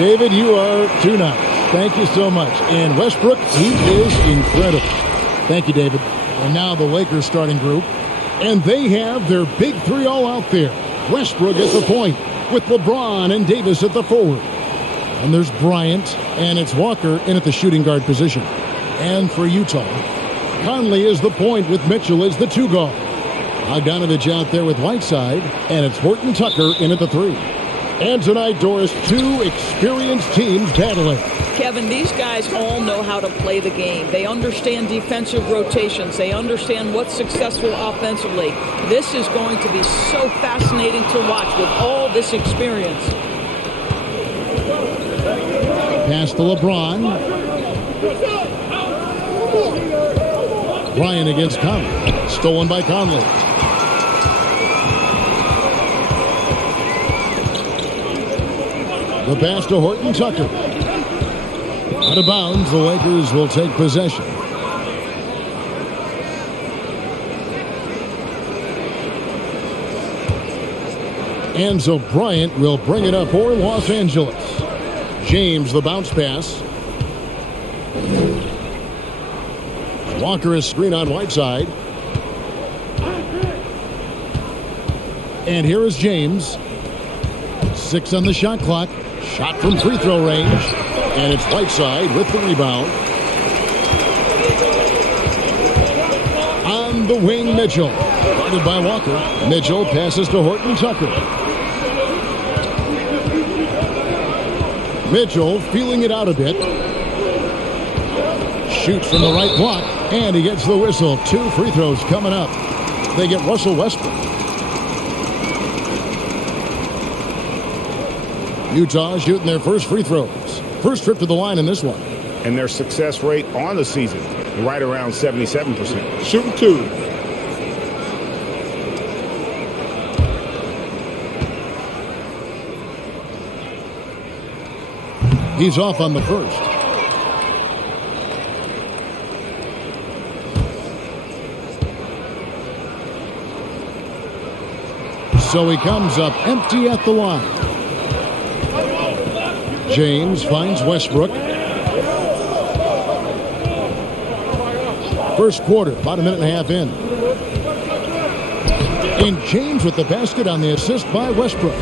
David, you are too nice. Thank you so much. And Westbrook, he is incredible. Thank you, David. And now the Lakers starting group. And they have their big three all out there. Westbrook at the point with LeBron and Davis at the forward. And there's Bryant, and it's Walker in at the shooting guard position. And for Utah, Conley is the point with Mitchell as the two guard. Bogdanovich out there with Whiteside, and it's Horton-Tucker in at the three. And tonight, Doris, two experienced teams battling. Kevin, these guys all know how to play the game. They understand defensive rotations. They understand what's successful offensively. This is going to be so fascinating to watch with all this experience. Pass to LeBron. Bryant against Conley. Stolen by Conley. The pass to Horton-Tucker. Out of bounds, the Lakers will take possession. And so Bryant will bring it up for Los Angeles. James, the bounce pass. Walker is screen on Whiteside. And here is James. 6 on the shot clock. Shot from free throw range. And it's Whiteside with the rebound. On the wing, Mitchell. Guarded by Walker. Mitchell passes to Horton-Tucker. Mitchell feeling it out a bit. Shoots from the right block. And he gets the whistle. 2 free throws coming up. They get Russell Westbrook. Utah shooting their first free throws. First trip to the line in this one. And their success rate on the season, right around 77%. Shooting 2. He's off on the first. So he comes up empty at the line. James finds Westbrook. First quarter, about a minute and a half in. And James with the basket on the assist by Westbrook.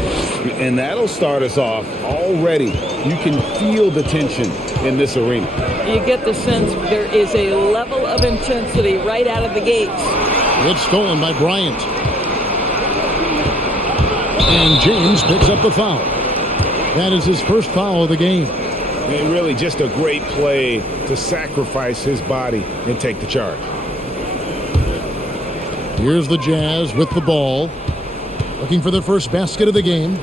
And that'll start us off already. You can feel the tension in this arena. You get the sense there is a level of intensity right out of the gates. It's stolen by Bryant. And James picks up the foul. That is his first foul of the game. And really just a great play to sacrifice his body and take the charge. Here's the Jazz with the ball. Looking for their first basket of the game.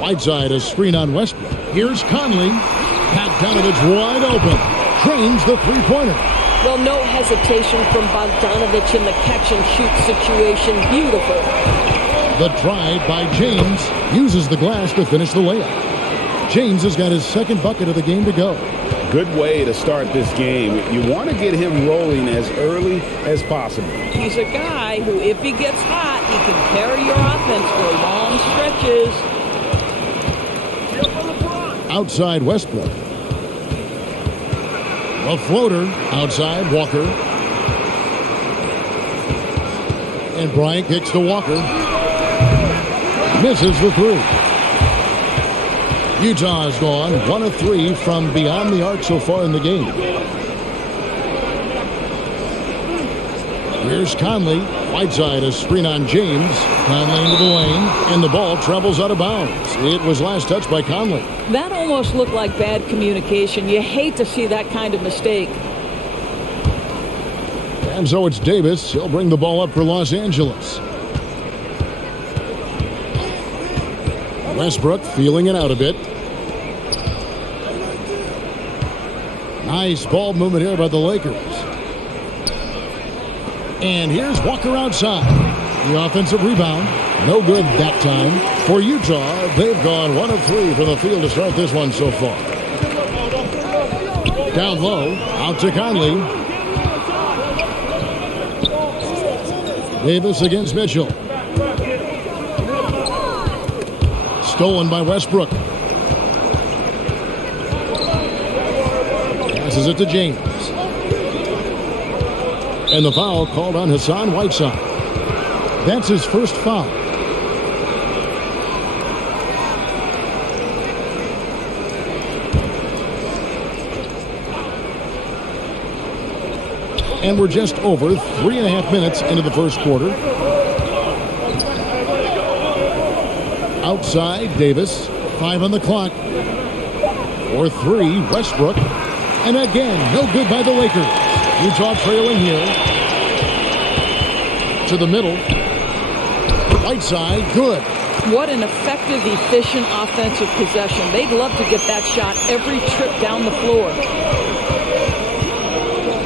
Whiteside, a screen on Westbrook. Here's Conley. Bogdanovich wide open. Trains the three-pointer. Well, no hesitation from Bogdanovich in the catch-and-shoot situation. Beautiful. The drive by James uses the glass to finish the layup. James has got his second bucket of the game to go. Good way to start this game. You want to get him rolling as early as possible. He's a guy who, if he gets hot, he can carry your offense for long stretches. Outside Westbrook. A floater outside Walker. And Bryant kicks to Walker. Misses the three. Utah has gone 1 of 3 from beyond the arc so far in the game. Here's Conley. Whiteside, a screen on James. Conley into the lane, and the ball travels out of bounds. It was last touched by Conley. That almost looked like bad communication. You hate to see that kind of mistake. And so it's Davis. He'll bring the ball up for Los Angeles. Westbrook feeling it out a bit. Nice ball movement here by the Lakers. And here's Walker outside. The offensive rebound. No good that time. For Utah, they've gone 1 of 3 from the field to start this one so far. Down low, out to Conley. Davis against Mitchell. Stolen by Westbrook. Passes it to James. And the foul called on Hassan Whiteside. That's his first foul. And we're just over 3.5 minutes into the first quarter. Outside, Davis. 5 on the clock. For 3, Westbrook. And again, no good by the Lakers. Utah trailing here. To the middle. Whiteside, good. What an effective, efficient offensive possession. They'd love to get that shot every trip down the floor.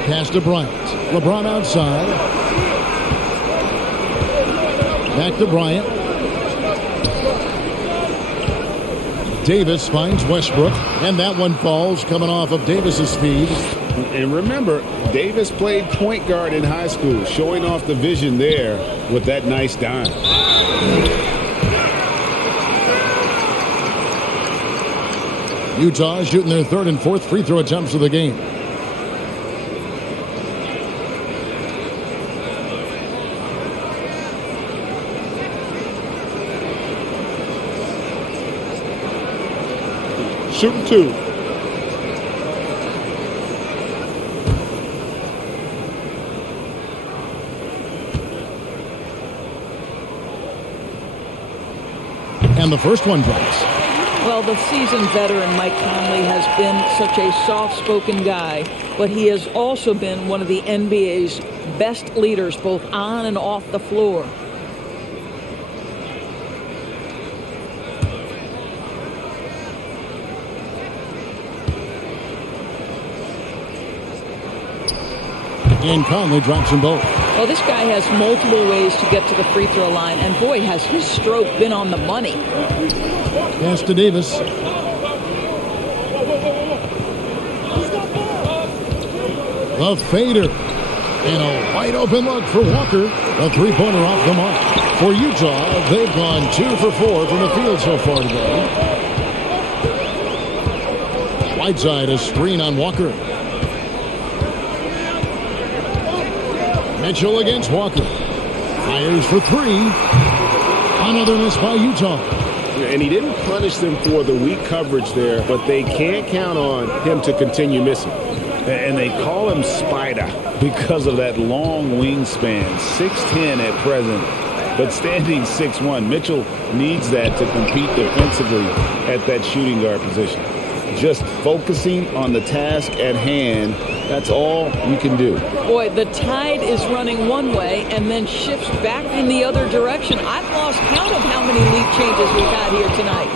Pass to Bryant. LeBron outside. Back to Bryant. Davis finds Westbrook, and that one falls coming off of Davis's feed. And remember, Davis played point guard in high school, showing off the vision there with that nice dime. Utah shooting their 3rd and 4th free throw attempts of the game. Shooting 2. And the first one drops. Well, the seasoned veteran Mike Conley has been such a soft-spoken guy, but he has also been one of the NBA's best leaders, both on and off the floor. And Conley drops them both. Well, this guy has multiple ways to get to the free throw line, and boy, has his stroke been on the money. Pass to Davis. The fader. And a wide open look for Walker. A three-pointer off the mark. For Utah, they've gone 2 for 4 from the field so far today. Whiteside, a screen on Walker. Mitchell against Walker. Fires for 3. Another miss by Utah. And he didn't punish them for the weak coverage there, but they can't count on him to continue missing. And they call him Spider because of that long wingspan, 6'10" at present, but standing 6'1". Mitchell needs that to compete defensively at that shooting guard position. Just focusing on the task at hand, that's all you can do. Boy, the tide is running one way and then shifts back in the other direction. I've lost count of how many lead changes we've had here tonight.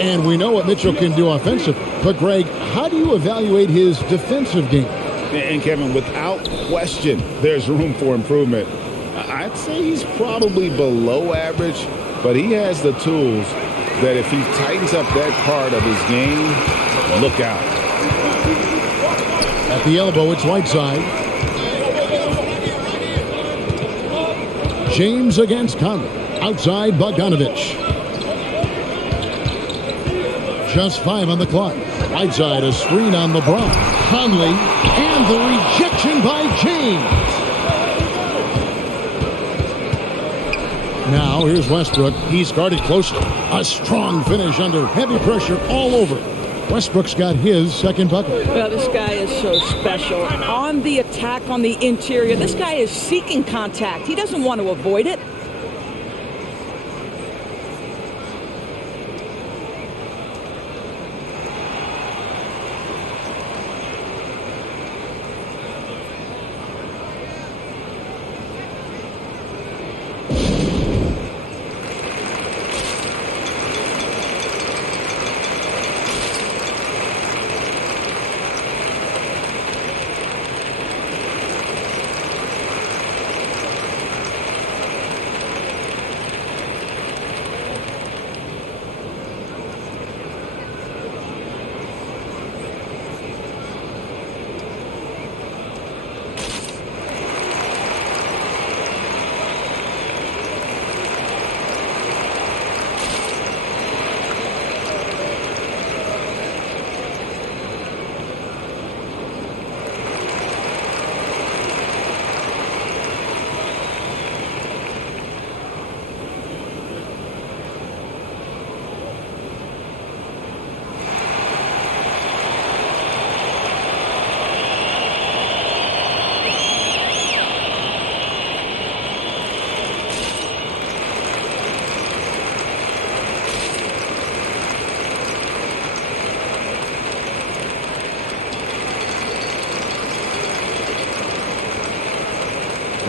And we know what Mitchell can do offensively. But, Greg, how do you evaluate his defensive game? And, Kevin, without question, there's room for improvement. I'd say he's probably below average, but he has the tools that if he tightens up that part of his game, look out. At the elbow, it's Whiteside. James against Conley. Outside, Bogdanovich. Just 5 on the clock. Whiteside, a screen on LeBron. Conley, and the rejection by James. Now, here's Westbrook. He's guarded closely. A strong finish under heavy pressure all over. Westbrook's got his second bucket. Well, this guy is so special. On the attack on the interior, this guy is seeking contact. He doesn't want to avoid it.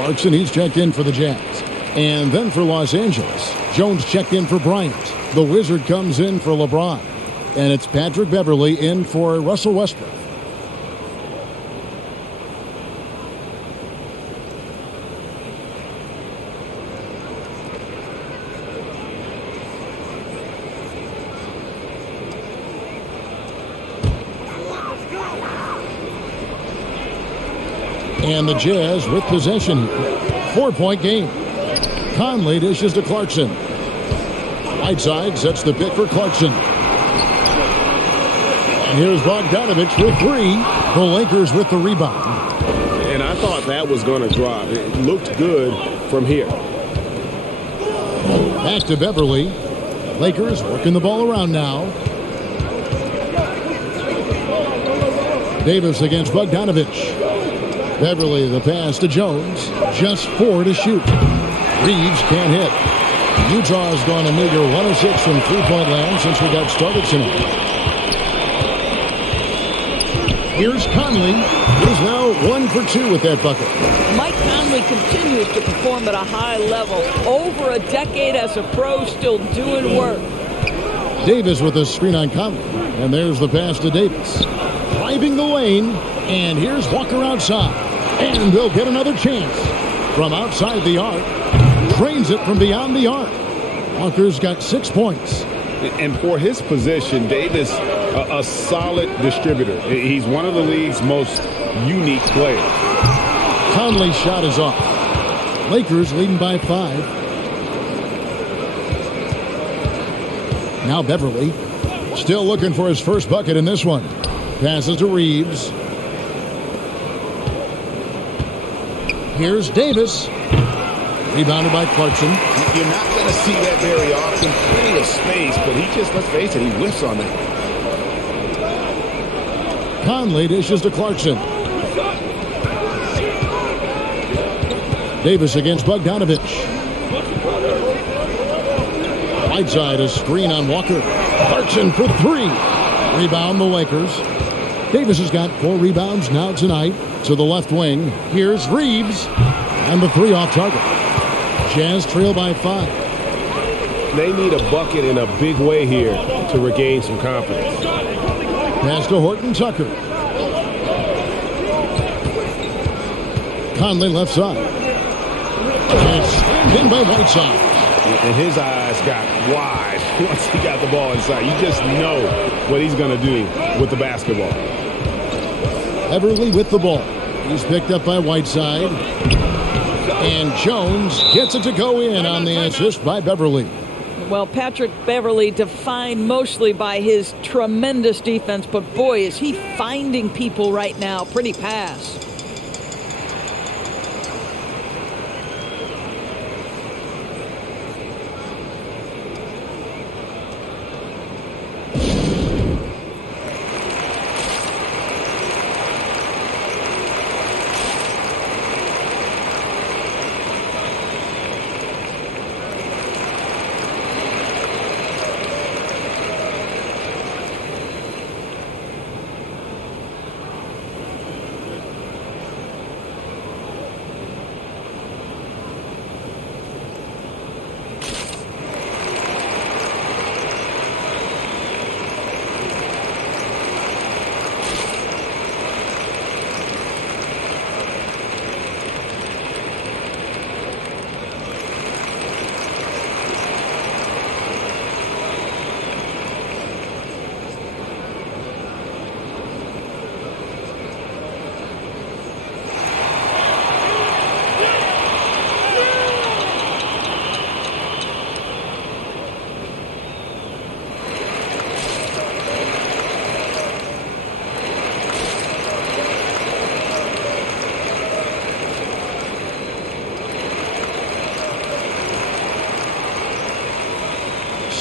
Clarkson, he's checked in for the Jazz. And then for Los Angeles, Jones checked in for Bryant. The Wizard comes in for LeBron. And it's Patrick Beverley in for Russell Westbrook. And the Jazz with possession here. 4-point game. Conley dishes to Clarkson. Whiteside sets the pick for Clarkson. And here's Bogdanovich for three. The Lakers with the rebound. And I thought that was going to drop. It looked good from here. Back to Beverley. Lakers working the ball around now. Davis against Bogdanovich. Beverley, the pass to Jones. Just 4 to shoot. Reeves can't hit. Utah's gone a meager 1 of 6 from three-point land since we got started tonight. Here's Conley. He's now 1 for 2 with that bucket. Mike Conley continues to perform at a high level. Over a decade as a pro, still doing work. Davis with a screen on Conley. And there's the pass to Davis. Driving the lane. And here's Walker outside. And they'll get another chance. From outside the arc. Drains it from beyond the arc. Walker's got 6 points. And for his position, Davis, a solid distributor. He's one of the league's most unique players. Conley's shot is off. Lakers leading by 5. Now Beverley. Still looking for his first bucket in this one. Passes to Reeves. Here's Davis. Rebounded by Clarkson. You're not going to see that very often. Plenty of space, but he just, let's face it, he whiffs on that. Conley dishes to Clarkson. Davis against Bogdanovich. Whiteside, a screen on Walker. Clarkson for 3. Rebound the Lakers. Davis has got 4 rebounds now tonight. To the left wing. Here's Reeves. And the 3 off target. Jazz trail by 5. They need a bucket in a big way here to regain some confidence. Pass to Horton-Tucker. Conley left side. And it's in by Whiteside. And his eyes got wide once he got the ball inside. You just know what he's going to do with the basketball. Beverley with the ball. He's picked up by Whiteside. And Jones gets it to go in on the assist by Beverley. Well, Patrick Beverley defined mostly by his tremendous defense, but boy, is he finding people right now. Pretty pass.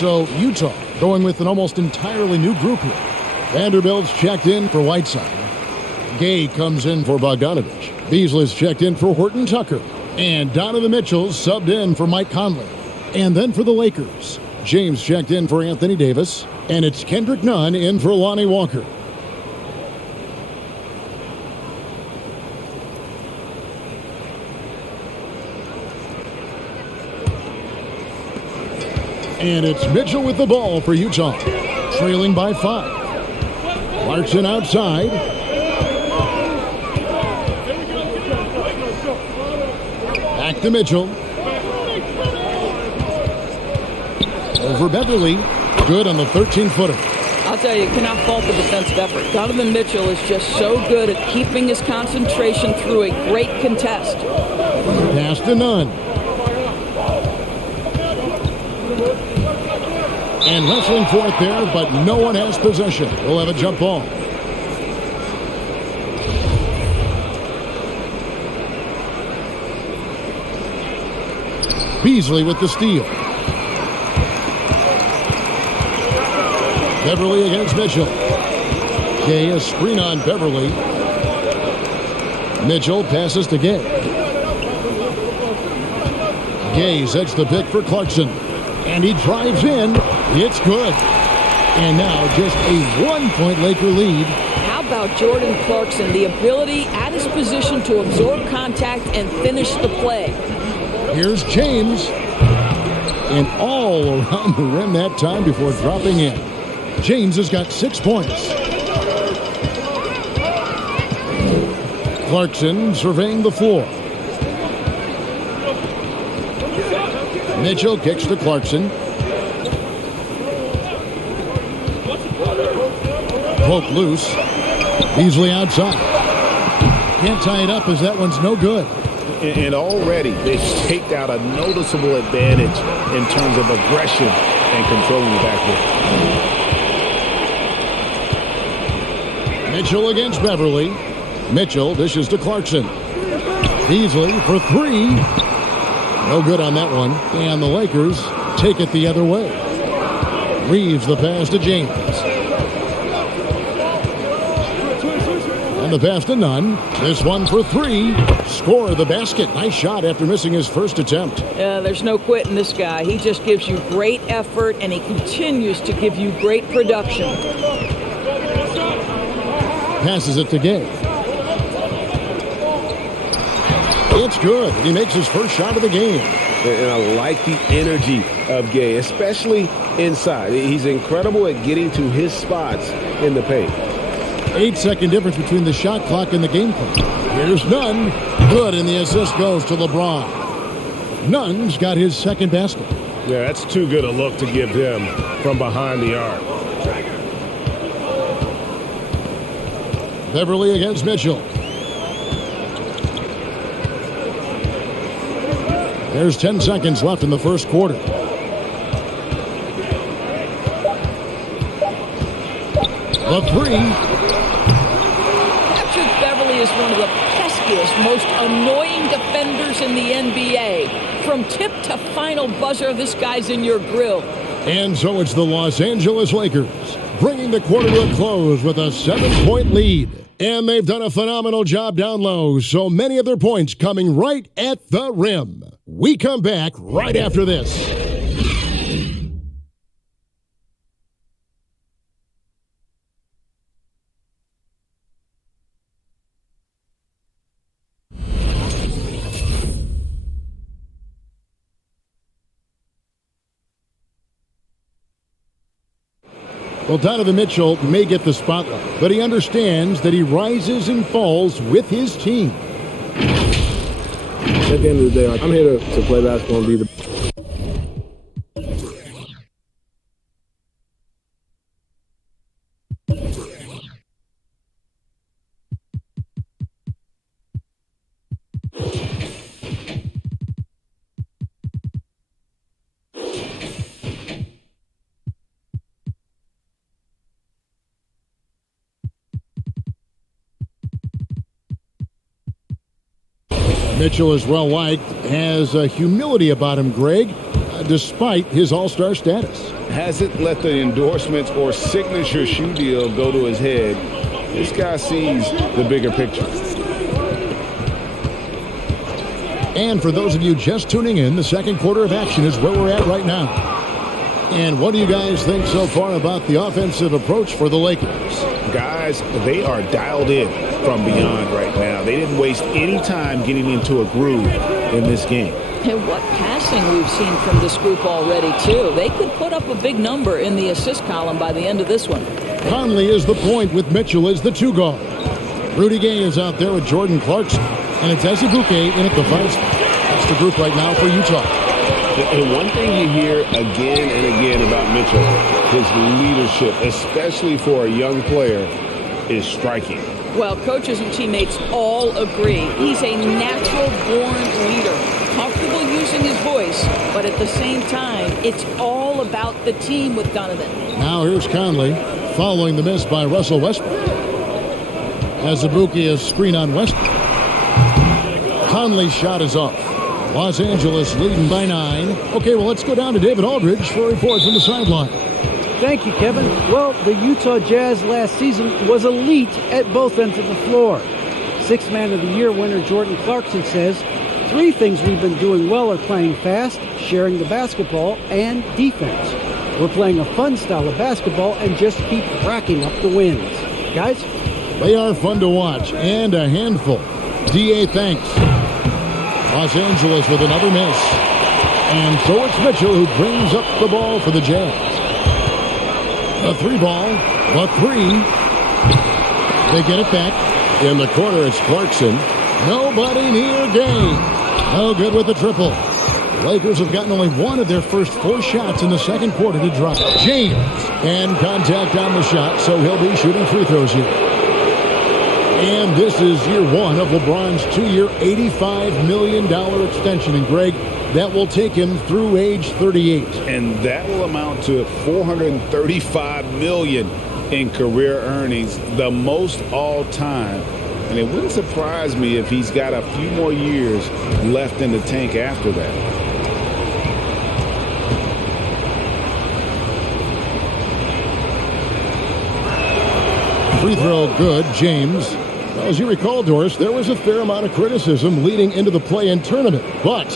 So Utah going with an almost entirely new group here. Vanderbilt's checked in for Whiteside. Gay comes in for Bogdanovich. Beasley's checked in for Horton-Tucker. And Donovan Mitchell's subbed in for Mike Conley. And then for the Lakers, James checked in for Anthony Davis. And it's Kendrick Nunn in for Lonnie Walker. And it's Mitchell with the ball for Utah, trailing by 5. Clarkson outside. Back to Mitchell. Over Beverly. Good on the 13-footer. I'll tell you cannot fault the defensive effort. Donovan Mitchell is just so good at keeping his concentration through a great contest. Pass to Nunn. And wrestling for it there, but no one has possession. We'll have a jump ball. Beasley with the steal. Beverly against Mitchell. Gay, a screen on Beverly. Mitchell passes to Gay. Gay sets the pick for Clarkson. And he drives in. It's good. And now just a 1-point Laker lead. How about Jordan Clarkson? The ability at his position to absorb contact and finish the play. Here's James. And all around the rim that time before dropping in. James has got 6 points. Clarkson surveying the floor. Mitchell kicks to Clarkson. Poke loose. Beasley outside. Can't tie it up as that one's no good. And already they've staked out a noticeable advantage in terms of aggression and controlling the backcourt. Mitchell against Beverly. Mitchell dishes to Clarkson. Beasley for 3. No good on that one. And the Lakers take it the other way. Reeves the pass to James. And the pass to Nunn. This one for 3. Score the basket. Nice shot after missing his first attempt. There's no quitting this guy. He just gives you great effort, and he continues to give you great production. Passes it to Gay. It's good. He makes his first shot of the game. And I like the energy of Gay, especially inside. He's incredible at getting to his spots in the paint. 8-second difference between the shot clock and the game clock. Here's Nunn. Good, and the assist goes to LeBron. Nunn's got his second basket. Yeah, that's too good a look to give him from behind the arc. Beverly against Mitchell. There's 10 seconds left in the first quarter. The 3. Patrick Beverly is one of the peskiest, most annoying defenders in the NBA. From tip to final buzzer, this guy's in your grill. And so it's the Los Angeles Lakers bringing the quarter to a close with a 7-point lead. And they've done a phenomenal job down low, so many of their points coming right at the rim. We come back right after this. Well, Donovan Mitchell may get the spotlight, but he understands that he rises and falls with his team. At the end of the day, I'm here to play basketball and be the Mitchell is well liked, has a humility about him, Greg, despite his all-star status. Hasn't let the endorsements or signature shoe deal go to his head. This guy sees the bigger picture. And for those of you just tuning in, the second quarter of action is where we're at right now. And what do you guys think so far about the offensive approach for the Lakers? Guys, they are dialed in from beyond right now. They didn't waste any time getting into a groove. in this game. And what passing we've seen from this group already, too. They could put up a big number in the assist column by the end of this one. Conley is the point with Mitchell as the 2 guard. Rudy Gay is out there with Jordan Clarkson. And it's Azubuike in at the 5 spot. That's the group right now for Utah. And one thing you hear again and again about Mitchell, his leadership, especially for a young player, is striking. Well, coaches and teammates all agree. He's a natural-born leader, comfortable using his voice, but at the same time, it's all about the team with Donovan. Now here's Conley following the miss by Russell Westbrook. Azubuike is screen on Westbrook. Conley's shot is off. Los Angeles leading by 9. Okay, well, let's go down to David Aldridge for a report from the sideline. Thank you, Kevin. Well, the Utah Jazz last season was elite at both ends of the floor. 6th Man of the Year winner Jordan Clarkson says, 3 things we've been doing well are playing fast, sharing the basketball, and defense. We're playing a fun style of basketball and just keep racking up the wins. Guys? They are fun to watch and a handful. D.A. thanks. Los Angeles with another miss. And so it's Mitchell who brings up the ball for the Jazz. The 3 ball, the 3. They get it back. In the corner, it's Clarkson. Nobody near Gay. No good with the triple. Lakers have gotten only 1 of their first 4 shots in the second quarter to drop. James. And contact on the shot, so he'll be shooting free throws here. And this is year 1 of LeBron's 2-year, $85 million extension. And Greg, that will take him through age 38. And that will amount to $435 million in career earnings, the most all time. And it wouldn't surprise me if he's got a few more years left in the tank after that. Free throw good, James. Well, as you recall, Doris, there was a fair amount of criticism leading into the play-in tournament, but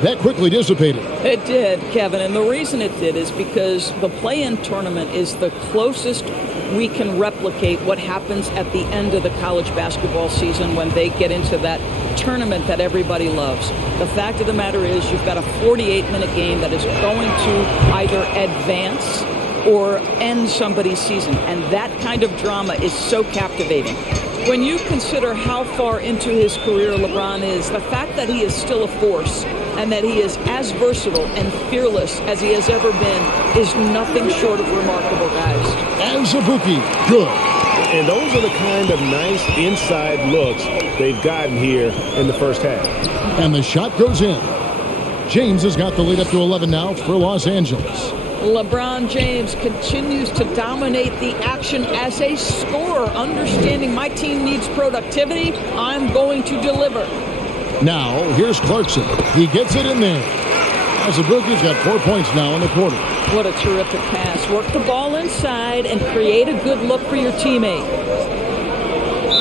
that quickly dissipated. It did, Kevin, and the reason it did is because the play-in tournament is the closest we can replicate what happens at the end of the college basketball season when they get into that tournament that everybody loves. The fact of the matter is you've got a 48-minute game that is going to either advance or end somebody's season, and that kind of drama is so captivating. When you consider how far into his career LeBron is, the fact that he is still a force and that he is as versatile and fearless as he has ever been is nothing short of remarkable, guys. Azubuike, good. And those are the kind of nice inside looks they've gotten here in the first half. And the shot goes in. James has got the lead up to 11 now for Los Angeles. LeBron James continues to dominate the action as a scorer, understanding my team needs productivity. I'm going to deliver. Now, here's Clarkson. He gets it in there. Azubuike's got 4 points now in the quarter. What a terrific pass. Work the ball inside and create a good look for your teammate.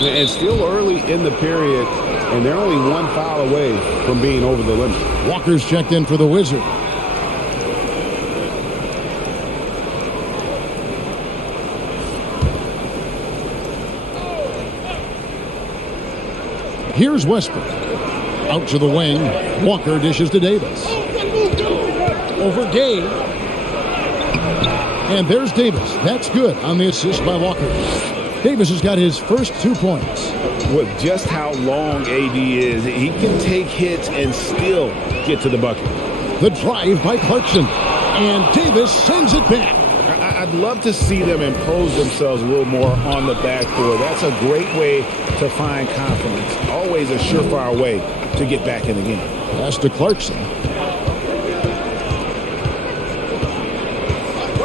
And still early in the period, and they're only 1 foul away from being over the limit. Walker's checked in for the Wizard. Here's Westbrook. Out to the wing. Walker dishes to Davis. Over Gay. And there's Davis. That's good on the assist by Walker. Davis has got his first 2 points. With just how long AD is, he can take hits and still get to the bucket. The drive by Clarkson. And Davis sends it back. I'd love to see them impose themselves a little more on the backboard. That's a great way to find confidence. Always a surefire way to get back in the game. Pass to Clarkson.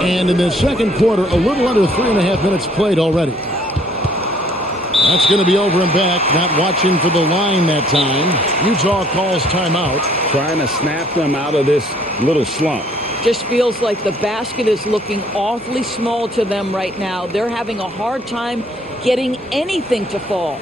And in the second quarter, a little under 3.5 minutes played already. That's going to be over and back. Not watching for the line that time. Utah calls timeout. Trying to snap them out of this little slump. Just feels like the basket is looking awfully small to them right now. They're having a hard time getting anything to fall.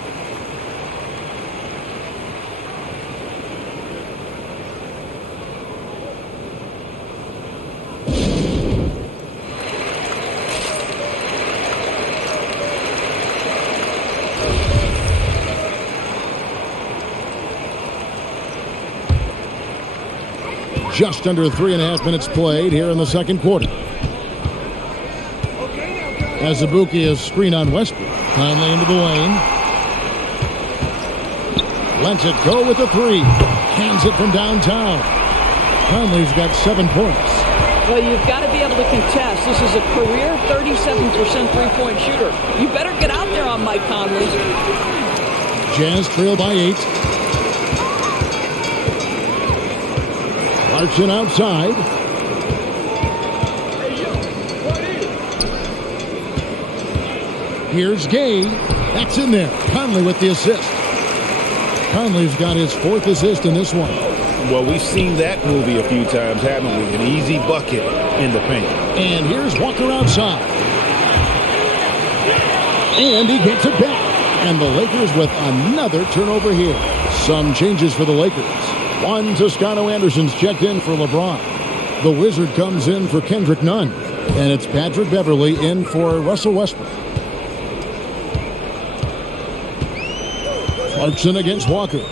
Just under 3.5 minutes played here in the second quarter. As Azubuike is screen on Westbrook. Conley into the lane. Lets it go with a three. Hands it from downtown. Conley's got 7 points. Well, you've got to be able to contest. This is a career 37% three-point shooter. You better get out there on Mike Conley. Jazz trail by 8. Clarkson outside. Here's Gay. That's in there. Conley with the assist. Conley's got his 4th assist in this one. Well, we've seen that movie a few times, haven't we? An easy bucket in the paint. And here's Walker outside. And he gets it back. And the Lakers with another turnover here. Some changes for the Lakers. Juan Toscano-Anderson's checked in for LeBron. The Wizard comes in for Kendrick Nunn. And it's Patrick Beverley in for Russell Westbrook. Clarkson against Walker.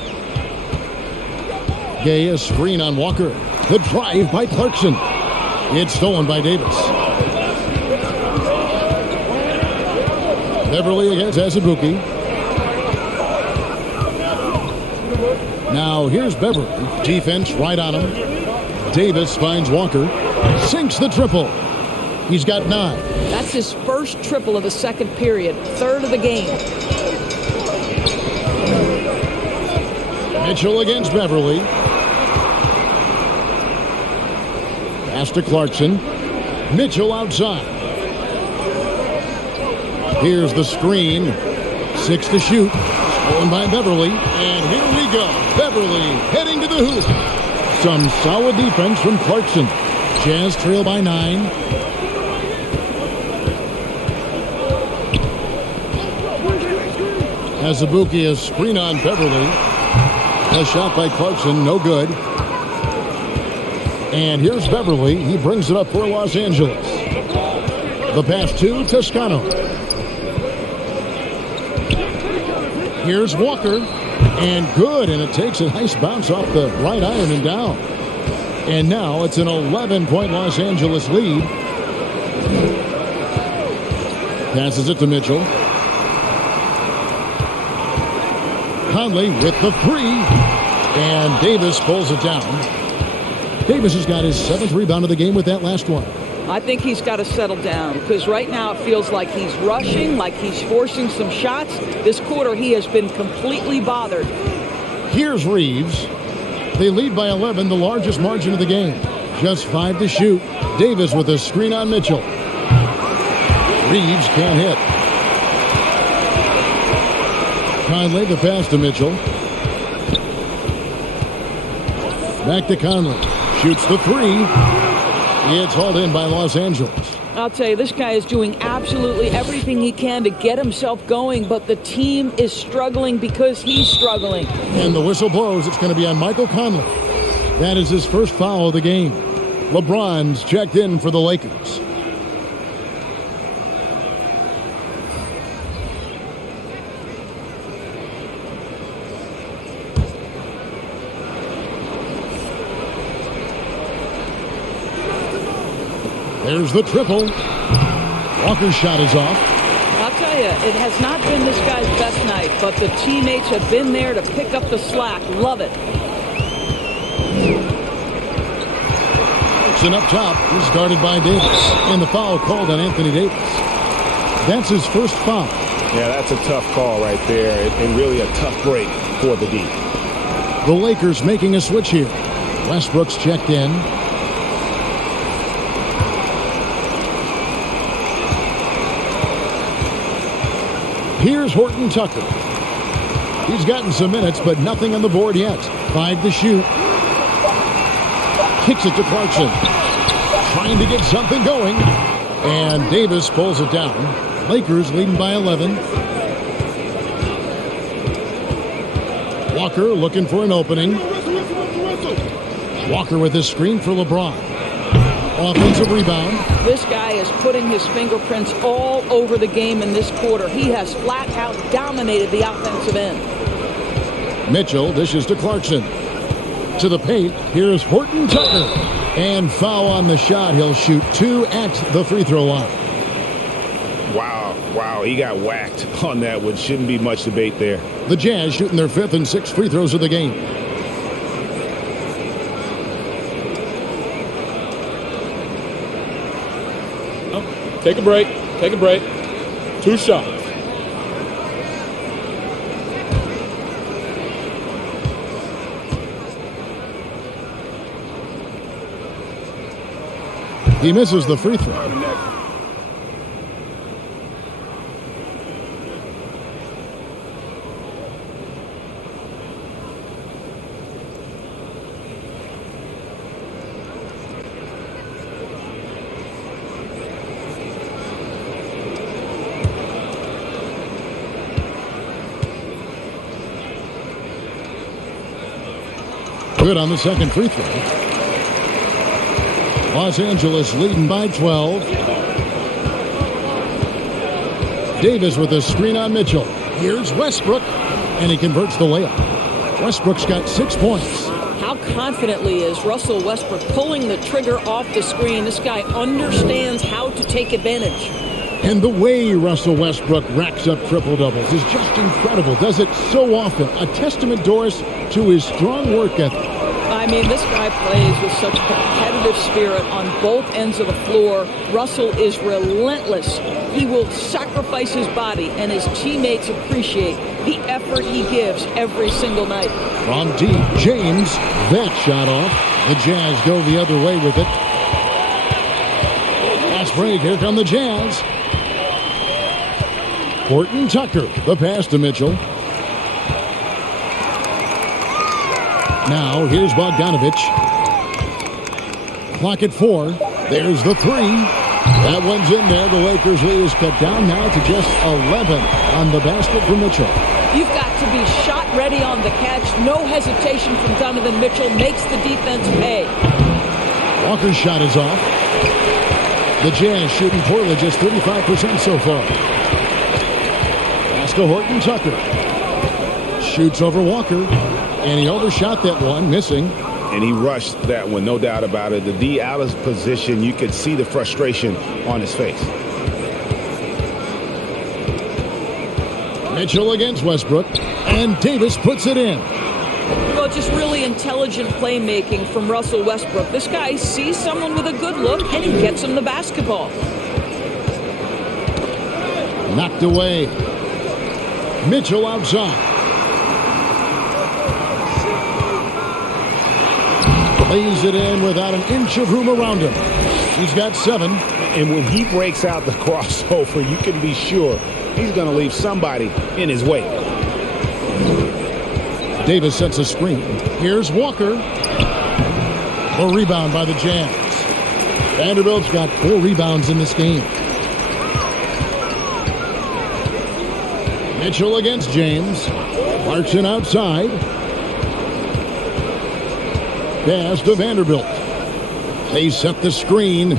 Gay a screen on Walker. The drive by Clarkson. It's stolen by Davis. Beverley against Azubuike. Now here's Beverley. Defense right on him. Davis finds Walker. Sinks the triple. He's got 9. That's his first triple of the second period. 3rd of the game. Mitchell against Beverley. Pass to Clarkson. Mitchell outside. Here's the screen. 6 to shoot. Stolen by Beverley. And here we go. Beverley heading to the hoop. Some solid defense from Clarkson. Jazz trail by 9. Azubuike is screen on Beverley. A shot by Clarkson, no good. And here's Beverley. He brings it up for Los Angeles. The pass to Toscano. Here's Walker. And good. And it takes a nice bounce off the right iron and down. And now it's an 11-point Los Angeles lead. Passes it to Mitchell. Conley with the 3. And Davis pulls it down. Davis has got his 7th rebound of the game with that last one. I think he's got to settle down because right now it feels like he's rushing, like he's forcing some shots. This quarter he has been completely bothered. Here's Reeves. They lead by 11, the largest margin of the game. Just 5 to shoot. Davis with a screen on Mitchell. Reeves can't hit. Conley the pass to Mitchell. Back to Conley. Shoots the 3. It's hauled in by Los Angeles. I'll tell you, this guy is doing absolutely everything he can to get himself going, but the team is struggling because he's struggling. And the whistle blows. It's going to be on Michael Conley. That is his first foul of the game. LeBron's checked in for the Lakers. There's the triple. Walker's shot is off. I'll tell you, it has not been this guy's best night, but the teammates have been there to pick up the slack. Love it. Clarkson up top. He's guarded by Davis. And the foul called on Anthony Davis. That's his first foul. Yeah, that's a tough call right there, and really a tough break for the D. The Lakers making a switch here. Westbrook's checked in. Here's Horton-Tucker. He's gotten some minutes, but nothing on the board yet. 5 to shoot. Kicks it to Clarkson. Trying to get something going. And Davis pulls it down. Lakers leading by 11. Walker looking for an opening. Walker with his screen for LeBron. Offensive rebound. This guy is putting his fingerprints all over the game in this quarter. He has flat out dominated the offensive end. Mitchell dishes to Clarkson. To the paint, here's Horton-Tucker. And foul on the shot. He'll shoot 2 at the free throw line. Wow, he got whacked on that one. Shouldn't be much debate there. The Jazz shooting their 5th and 6th free throws of the game. Take a break. 2 shots. He misses the free throw. Good on the second free throw. Los Angeles leading by 12. Davis with a screen on Mitchell. Here's Westbrook, and he converts the layup. Westbrook's got 6 points. How confidently is Russell Westbrook pulling the trigger off the screen? This guy understands how to take advantage. And the way Russell Westbrook racks up triple-doubles is just incredible. Does it so often. A testament, Doris, to his strong work ethic. I mean, this guy plays with such competitive spirit on both ends of the floor. Russell is relentless. He will sacrifice his body, and his teammates appreciate the effort he gives every single night. From deep, James, that shot off. The Jazz go the other way with it. Fast break, here come the Jazz. Horton-Tucker, the pass to Mitchell. Now, here's Bogdanovich. Clock at 4. There's the 3. That one's in there. The Lakers lead is cut down now to just 11 on the basket for Mitchell. You've got to be shot ready on the catch. No hesitation from Donovan Mitchell. Makes the defense pay. Walker's shot is off. The Jazz shooting poorly, just 35% so far. Pass to Horton-Tucker. Shoots over Walker. And he overshot that one, missing. And he rushed that one, no doubt about it. The D out of position, you could see the frustration on his face. Mitchell against Westbrook. And Davis puts it in. Well, just really intelligent playmaking from Russell Westbrook. This guy sees someone with a good look, and he gets him the basketball. Knocked away. Mitchell outside. Lays it in without an inch of room around him. He's got 7. And when he breaks out the crossover, you can be sure he's going to leave somebody in his way. Davis sets a screen. Here's Walker. A rebound by the Jazz. Vanderbilt's got 4 rebounds in this game. Mitchell against James. Clarkson outside. Pass to Vanderbilt. They set the screen.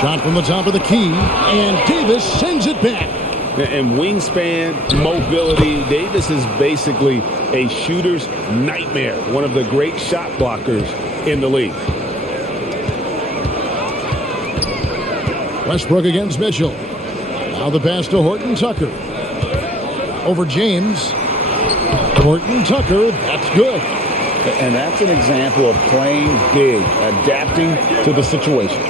Shot from the top of the key. And Davis sends it back. And wingspan, mobility, Davis is basically a shooter's nightmare. One of the great shot blockers in the league. Westbrook against Mitchell. Now the pass to Horton-Tucker. Over James. Horton-Tucker, that's good. And that's an example of playing big, adapting to the situation.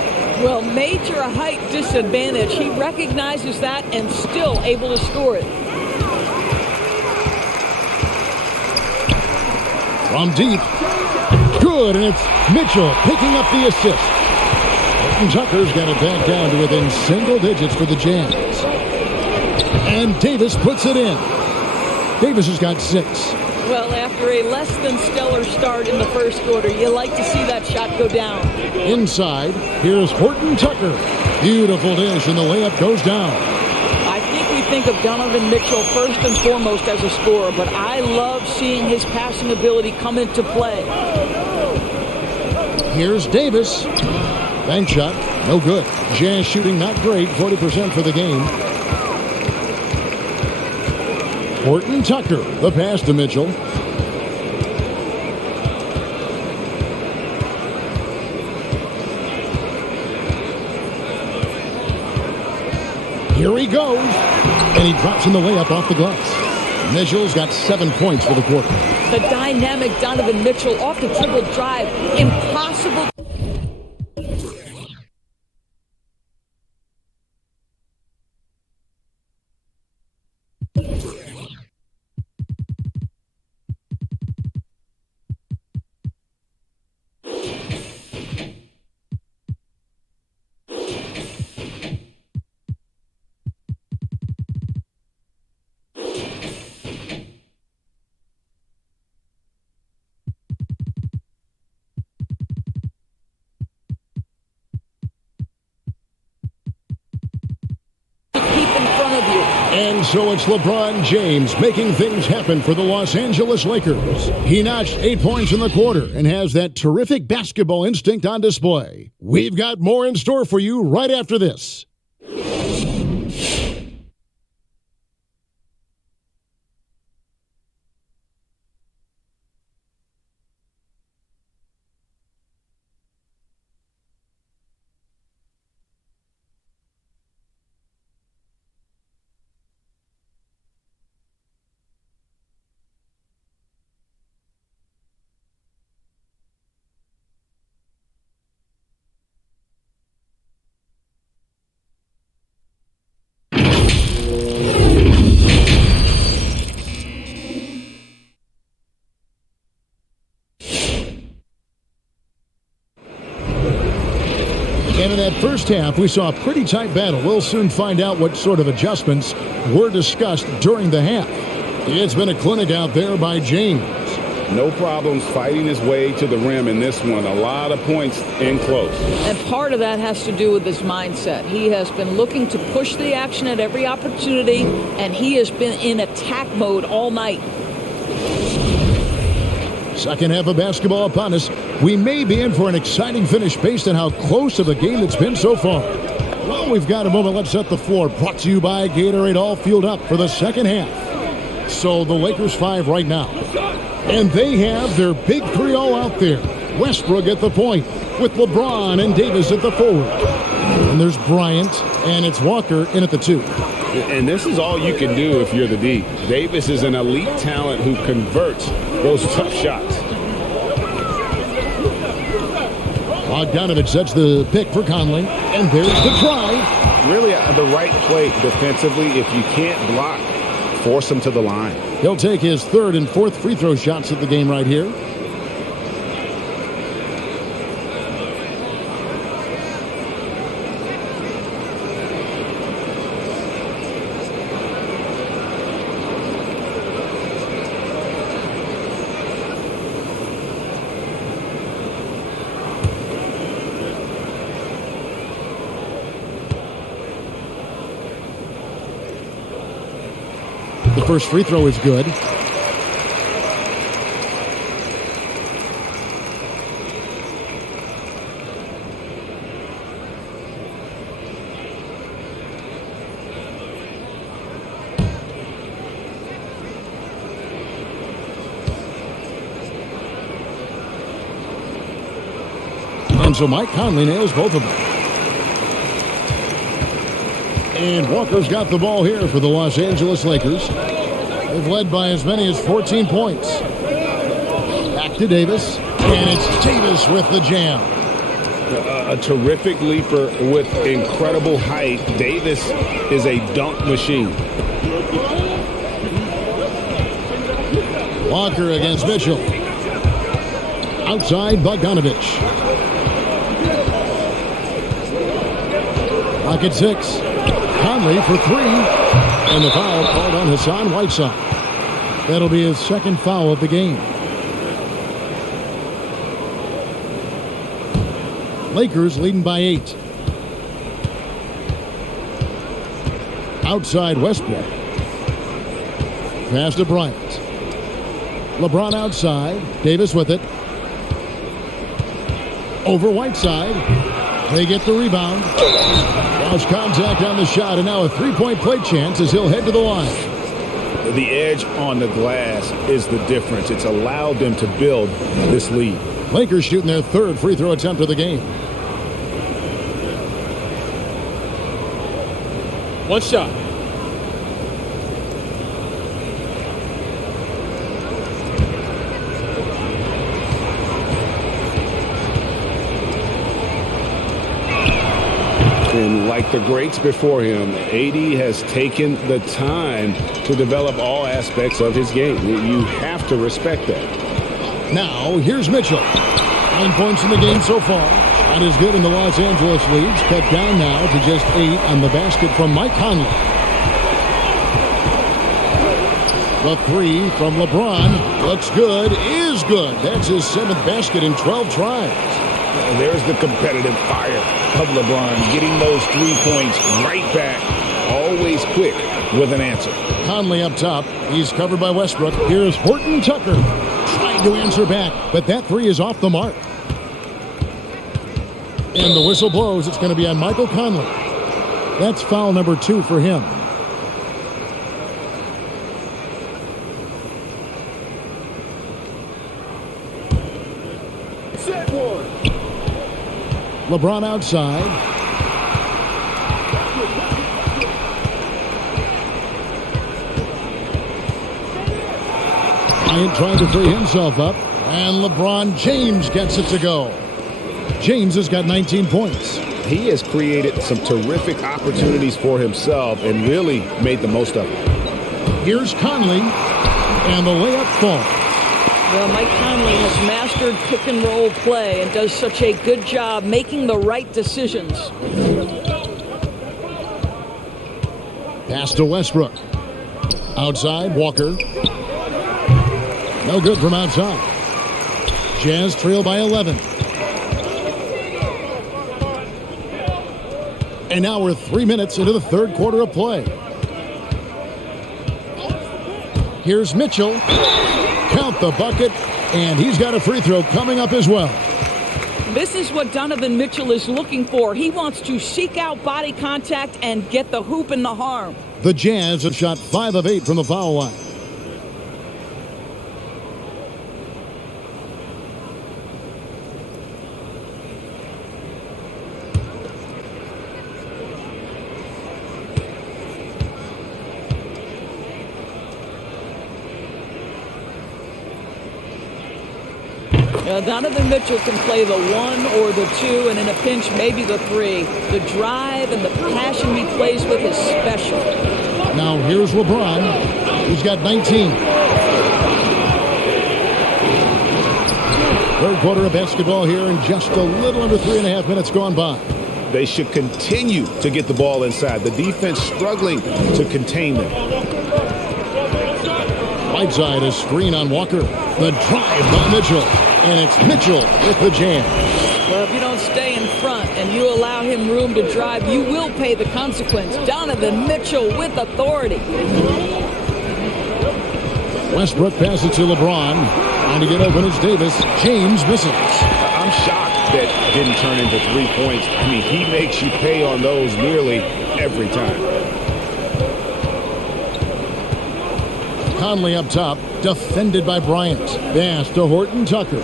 Well, major height disadvantage. He recognizes that and still able to score it. From deep. Good, and it's Mitchell picking up the assist. Horton-Tucker's got it back down to within single digits for the Jazz. And Davis puts it in. Davis has got 6. Well, after a less than stellar start in the first quarter, you like to see that shot go down. Inside, here's Horton-Tucker. Beautiful dish, and the layup goes down. I think we think of Donovan Mitchell first and foremost as a scorer, but I love seeing his passing ability come into play. Here's Davis. Bank shot, no good. Jazz shooting not great, 40% for the game. Horton-Tucker, the pass to Mitchell. Here he goes. And he drops in the layup off the glass. Mitchell's got 7 points for the quarter. The dynamic Donovan Mitchell off the dribble drive. Impossible. And so it's LeBron James making things happen for the Los Angeles Lakers. He notched 8 points in the quarter and has that terrific basketball instinct on display. We've got more in store for you right after this. And in that first half, we saw a pretty tight battle. We'll soon find out what sort of adjustments were discussed during the half. It's been a clinic out there by James. No problems fighting his way to the rim in this one. A lot of points in close. And part of that has to do with his mindset. He has been looking to push the action at every opportunity, and he has been in attack mode all night. Second half of basketball upon us. We may be in for an exciting finish based on how close of a game it's been so far. Well, we've got a moment. Let's set the floor. Brought to you by Gatorade, all fueled up for the second half. So the Lakers 5 right now. And they have their big three all out there. Westbrook at the point with LeBron and Davis at the forward. And there's Bryant, and it's Walker in at the 2. And this is all you can do if you're the D. Davis is an elite talent who converts those tough shots. Bogdanovich sets the pick for Conley, and there's the drive. Really the right play defensively. If you can't block, force him to the line. He'll take his third and fourth free throw shots at the game right here. The first free throw is good. And so Mike Conley nails both of them. And Walker's got the ball here for the Los Angeles Lakers. They've led by as many as 14 points. Back to Davis. And it's Davis with the jam. A terrific leaper with incredible height. Davis is a dunk machine. Walker against Mitchell. Outside Bogdanovich. Clock at 6. Conley for 3. And the foul called on Hassan Whiteside. That'll be his second foul of the game. Lakers leading by 8. Outside Westbrook. Pass to Bryant. LeBron outside. Davis with it. Over Whiteside. They get the rebound. Lost contact on the shot, and now a three-point play chance as he'll head to the line. The edge on the glass is the difference. It's allowed them to build this lead. Lakers shooting their third free throw attempt of the game. One shot. And like the greats before him, AD has taken the time to develop all aspects of his game. You have to respect that. Now, here's Mitchell. 9 points in the game so far. Shot is good, and the Los Angeles leads cut down now to just 8 on the basket from Mike Conley. The three from LeBron looks good, is good. That's his 7th basket in 12 tries. There's the competitive fire of LeBron, getting those 3 points right back, always quick with an answer. Conley up top. He's covered by Westbrook. Here's Horton-Tucker trying to answer back, but that three is off the mark. And the whistle blows. It's going to be on Michael Conley. That's foul number 2 for him. Set one. LeBron outside. Bryant trying to free himself up. And LeBron James gets it to go. James has got 19 points. He has created some terrific opportunities for himself and really made the most of it. Here's Conley. And the layup falls. Well, Mike Conley has mastered pick and roll play and does such a good job making the right decisions. Pass to Westbrook. Outside, Walker. No good from outside. Jazz trail by 11. And now we're 3 minutes into the third quarter of play. Here's Mitchell. Count the bucket, and he's got a free throw coming up as well. This is what Donovan Mitchell is looking for. He wants to seek out body contact and get the hoop in the harm. The Jazz have shot 5 of 8 from the foul line. Donovan Mitchell can play the 1 or the 2, and in a pinch, maybe the 3. The drive and the passion he plays with is special. Now here's LeBron. He's got 19. Third quarter of basketball here, and just a little under 3.5 minutes gone by. They should continue to get the ball inside. The defense struggling to contain them. Right side, a screen on Walker. The drive by Mitchell. And it's Mitchell with the jam. Well, if you don't stay in front and you allow him room to drive, you will pay the consequence. Donovan Mitchell with authority. Westbrook passes to LeBron. Trying to get open is Davis. James misses. I'm shocked that didn't turn into 3 points. I mean, he makes you pay on those nearly every time. Conley up top, defended by Bryant. Pass to Horton-Tucker.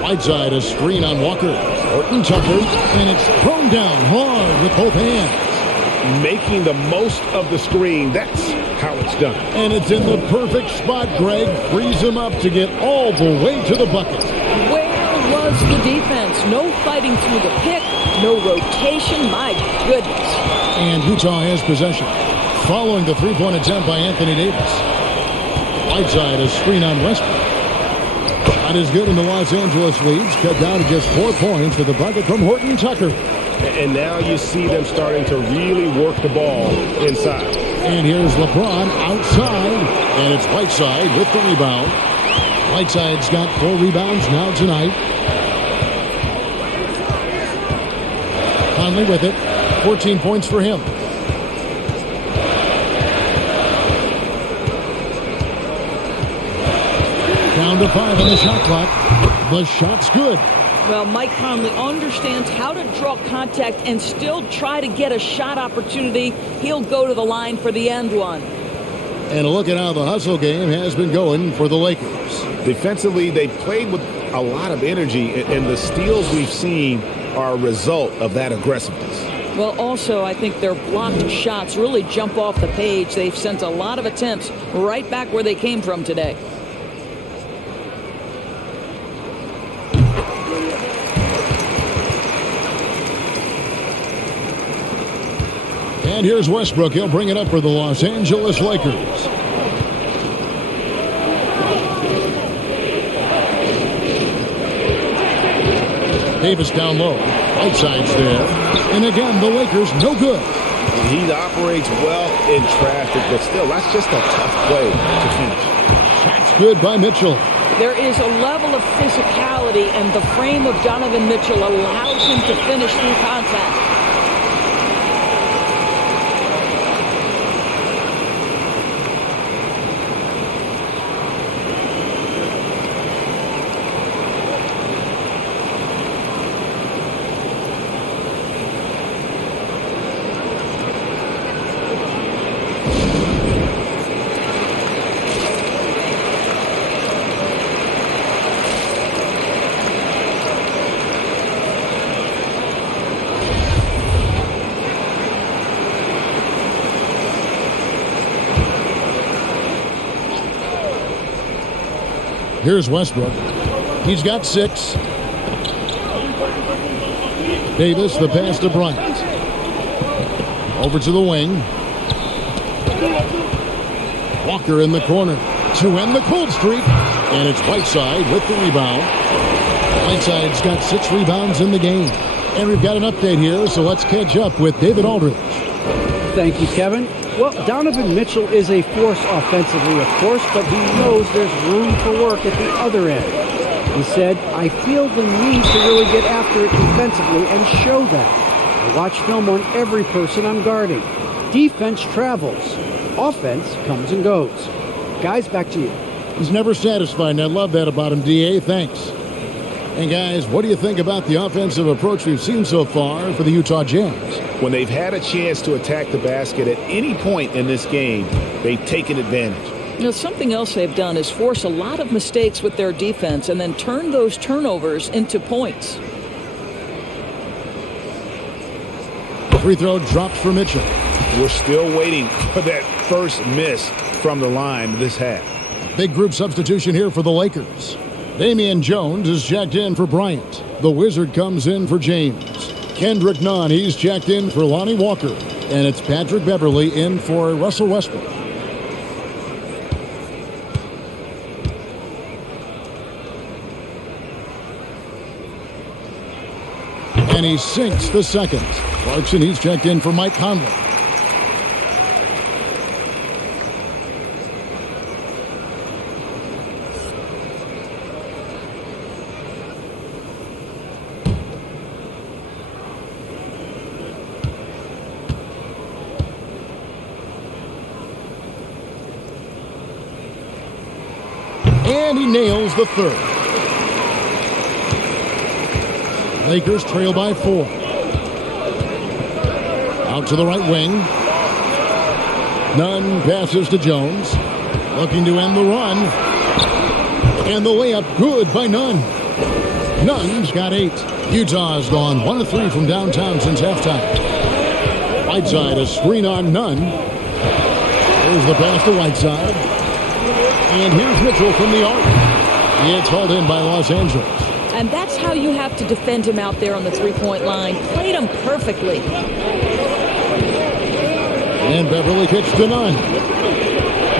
Right side, a screen on Walker. Horton-Tucker, and it's thrown down hard with both hands. Making the most of the screen, that's how it's done. And it's in the perfect spot, Greg. Frees him up to get all the way to the bucket. Where was the defense? No fighting through the pick, no rotation, my goodness. And Utah has possession. Following the three-point attempt by Anthony Davis. Right side, a screen on Westbrook. That is good, and the Los Angeles leads cut down to just 4 points with the bucket from Horton-Tucker. And now you see them starting to really work the ball inside. And here's LeBron outside, and it's Whiteside with the rebound. Whiteside's got 4 rebounds now tonight. Conley with it, 14 points for him. Down to 5 on the shot clock. The shot's good. Well, Mike Conley understands how to draw contact and still try to get a shot opportunity. He'll go to the line for the end one. And a look at how the hustle game has been going for the Lakers. Defensively, they played with a lot of energy, and the steals we've seen are a result of that aggressiveness. Well, also, I think their blocked shots really jump off the page. They've sent a lot of attempts right back where they came from today. And here's Westbrook. He'll bring it up for the Los Angeles Lakers. Davis down low. Whiteside's there. And again, the Lakers no good. He operates well in traffic, but still, that's just a tough play to finish. Shot's good by Mitchell. There is a level of physicality, and the frame of Donovan Mitchell allows him to finish through contact. Here's Westbrook. He's got 6. Davis, the pass to Bryant. Over to the wing. Walker in the corner to end the cold streak. And it's Whiteside with the rebound. Whiteside's got 6 rebounds in the game. And we've got an update here, so let's catch up with David Aldridge. Thank you, Kevin. Well, Donovan Mitchell is a force offensively, of course, but he knows there's room for work at the other end. He said, I feel the need to really get after it defensively and show that. I watch film on every person I'm guarding. Defense travels. Offense comes and goes. Guys, back to you. He's never satisfied, and I love that about him, D.A. Thanks. And guys, what do you think about the offensive approach we've seen so far for the Utah Jazz? When they've had a chance to attack the basket at any point in this game, they've taken advantage. You know, something else they've done is force a lot of mistakes with their defense and then turn those turnovers into points. Free throw drops for Mitchell. We're still waiting for that first miss from the line this half. Big group substitution here for the Lakers. Damian Jones is checked in for Bryant. The Wizard comes in for James. Kendrick Nunn, he's checked in for Lonnie Walker. And it's Patrick Beverley in for Russell Westbrook. And he sinks the second. Clarkson, he's checked in for Mike Conley. And he nails the third. Lakers trail by 4. Out to the right wing. Nunn passes to Jones. Looking to end the run. And the layup good by Nunn. Nunn's got 8. Utah's gone 1 of 3 from downtown since halftime. Whiteside, a screen on Nunn. There's the pass to Whiteside. And here's Mitchell from the arc. It's hauled in by Los Angeles. And that's how you have to defend him out there on the three-point line. Played him perfectly. And Beverly kicks to Nunn.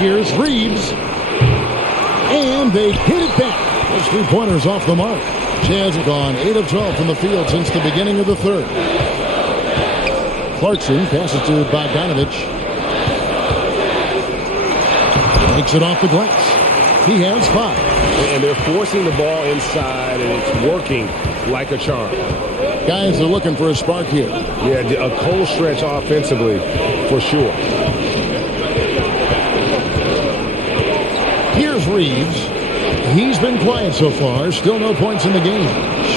Here's Reeves. And they hit it back. Those 3-pointers off the mark. Jazz have gone 8 of 12 from the field since the beginning of the third. Clarkson passes to Bogdanovich. Takes it off the glass. He has 5. And they're forcing the ball inside, and it's working like a charm. Guys are looking for a spark here. Yeah, a cold stretch offensively, for sure. Here's Reeves. He's been quiet so far. Still no points in the game.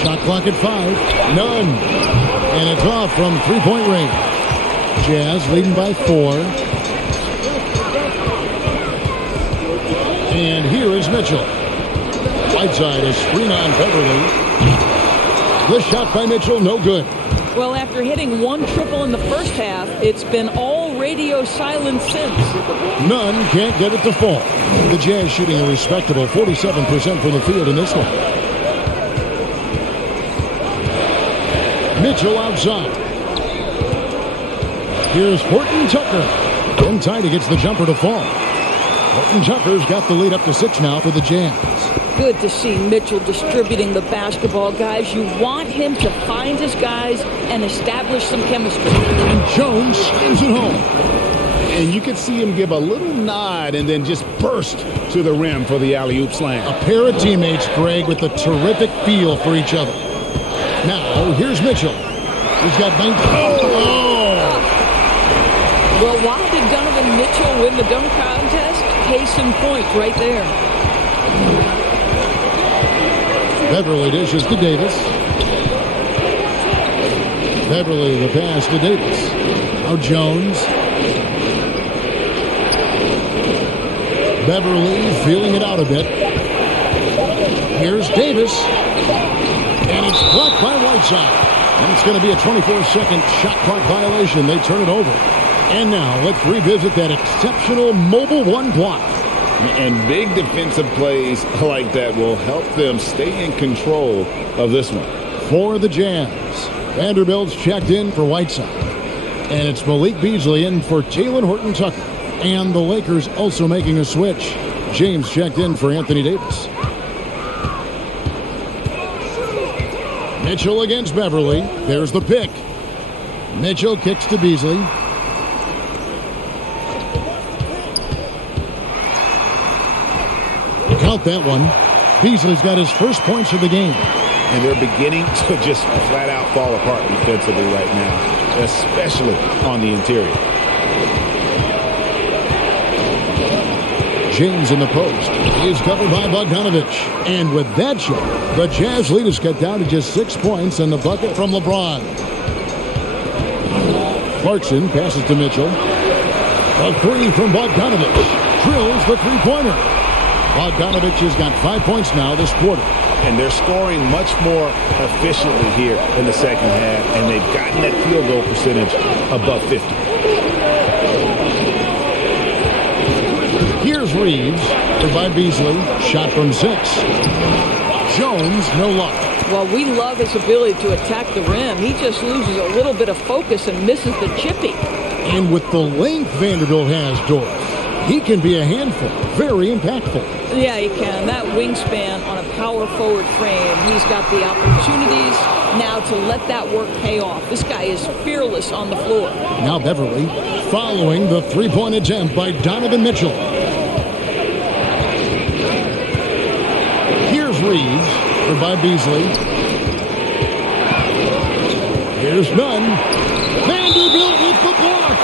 Shot clock at 5. None. And it's off from 3-point range. Jazz leading by 4. And here is Mitchell. Whiteside is screen on Beverly. The shot by Mitchell, no good. Well, after hitting one triple in the first half, it's been all radio silence since. None can't get it to fall. The Jazz shooting a respectable 47% from the field in this one. Mitchell outside. Here's Horton-Tucker. And Tiny gets the jumper to fall. Horton-Tucker's got the lead up to 6 now for the Jazz. Good to see Mitchell distributing the basketball, guys. You want him to find his guys and establish some chemistry. And Jones slams it home. And you can see him give a little nod and then just burst to the rim for the alley-oop slam. A pair of teammates, Greg, with a terrific feel for each other. Now, here's Mitchell. He's got 19. Well, why did Donovan Mitchell win the dunk contest? Case in point right there. Beverly dishes to Davis. Beverly the pass to Davis. Now Jones. Beverly feeling it out a bit. Here's Davis. And it's blocked by Whiteside. And it's going to be a 24-second shot clock violation. They turn it over. And now let's revisit that exceptional mobile one block. And big defensive plays like that will help them stay in control of this one. For the Jazz, Vanderbilt's checked in for Whiteside. And it's Malik Beasley in for Talen Horton-Tucker. And the Lakers also making a switch. James checked in for Anthony Davis. Mitchell against Beverly. There's the pick. Mitchell kicks to Beasley. Count that one. Beasley's got his first points of the game. And they're beginning to just flat out fall apart defensively right now, especially on the interior. James in the post. He's covered by Bogdanovich. And with that shot, the Jazz lead is cut down to just 6 points and the bucket from LeBron. Clarkson passes to Mitchell. A three from Bogdanovich. Drills the three-pointer. Bogdanovich has got 5 points now this quarter. And they're scoring much more efficiently here in the second half, and they've gotten that field goal percentage above 50. Here's Reeves, by Beasley, shot from 6. Jones, no luck. Well, we love his ability to attack the rim. He just loses a little bit of focus and misses the chippy. And with the length Vanderbilt has, Doris, he can be a handful. Very impactful. Yeah, he can. That wingspan on a power forward frame, he's got the opportunities now to let that work pay off. This guy is fearless on the floor. Now Beverly following the three-point attempt by Donovan Mitchell. Here's Reeves by Beasley. Here's Nunn. Vanderbilt with the block.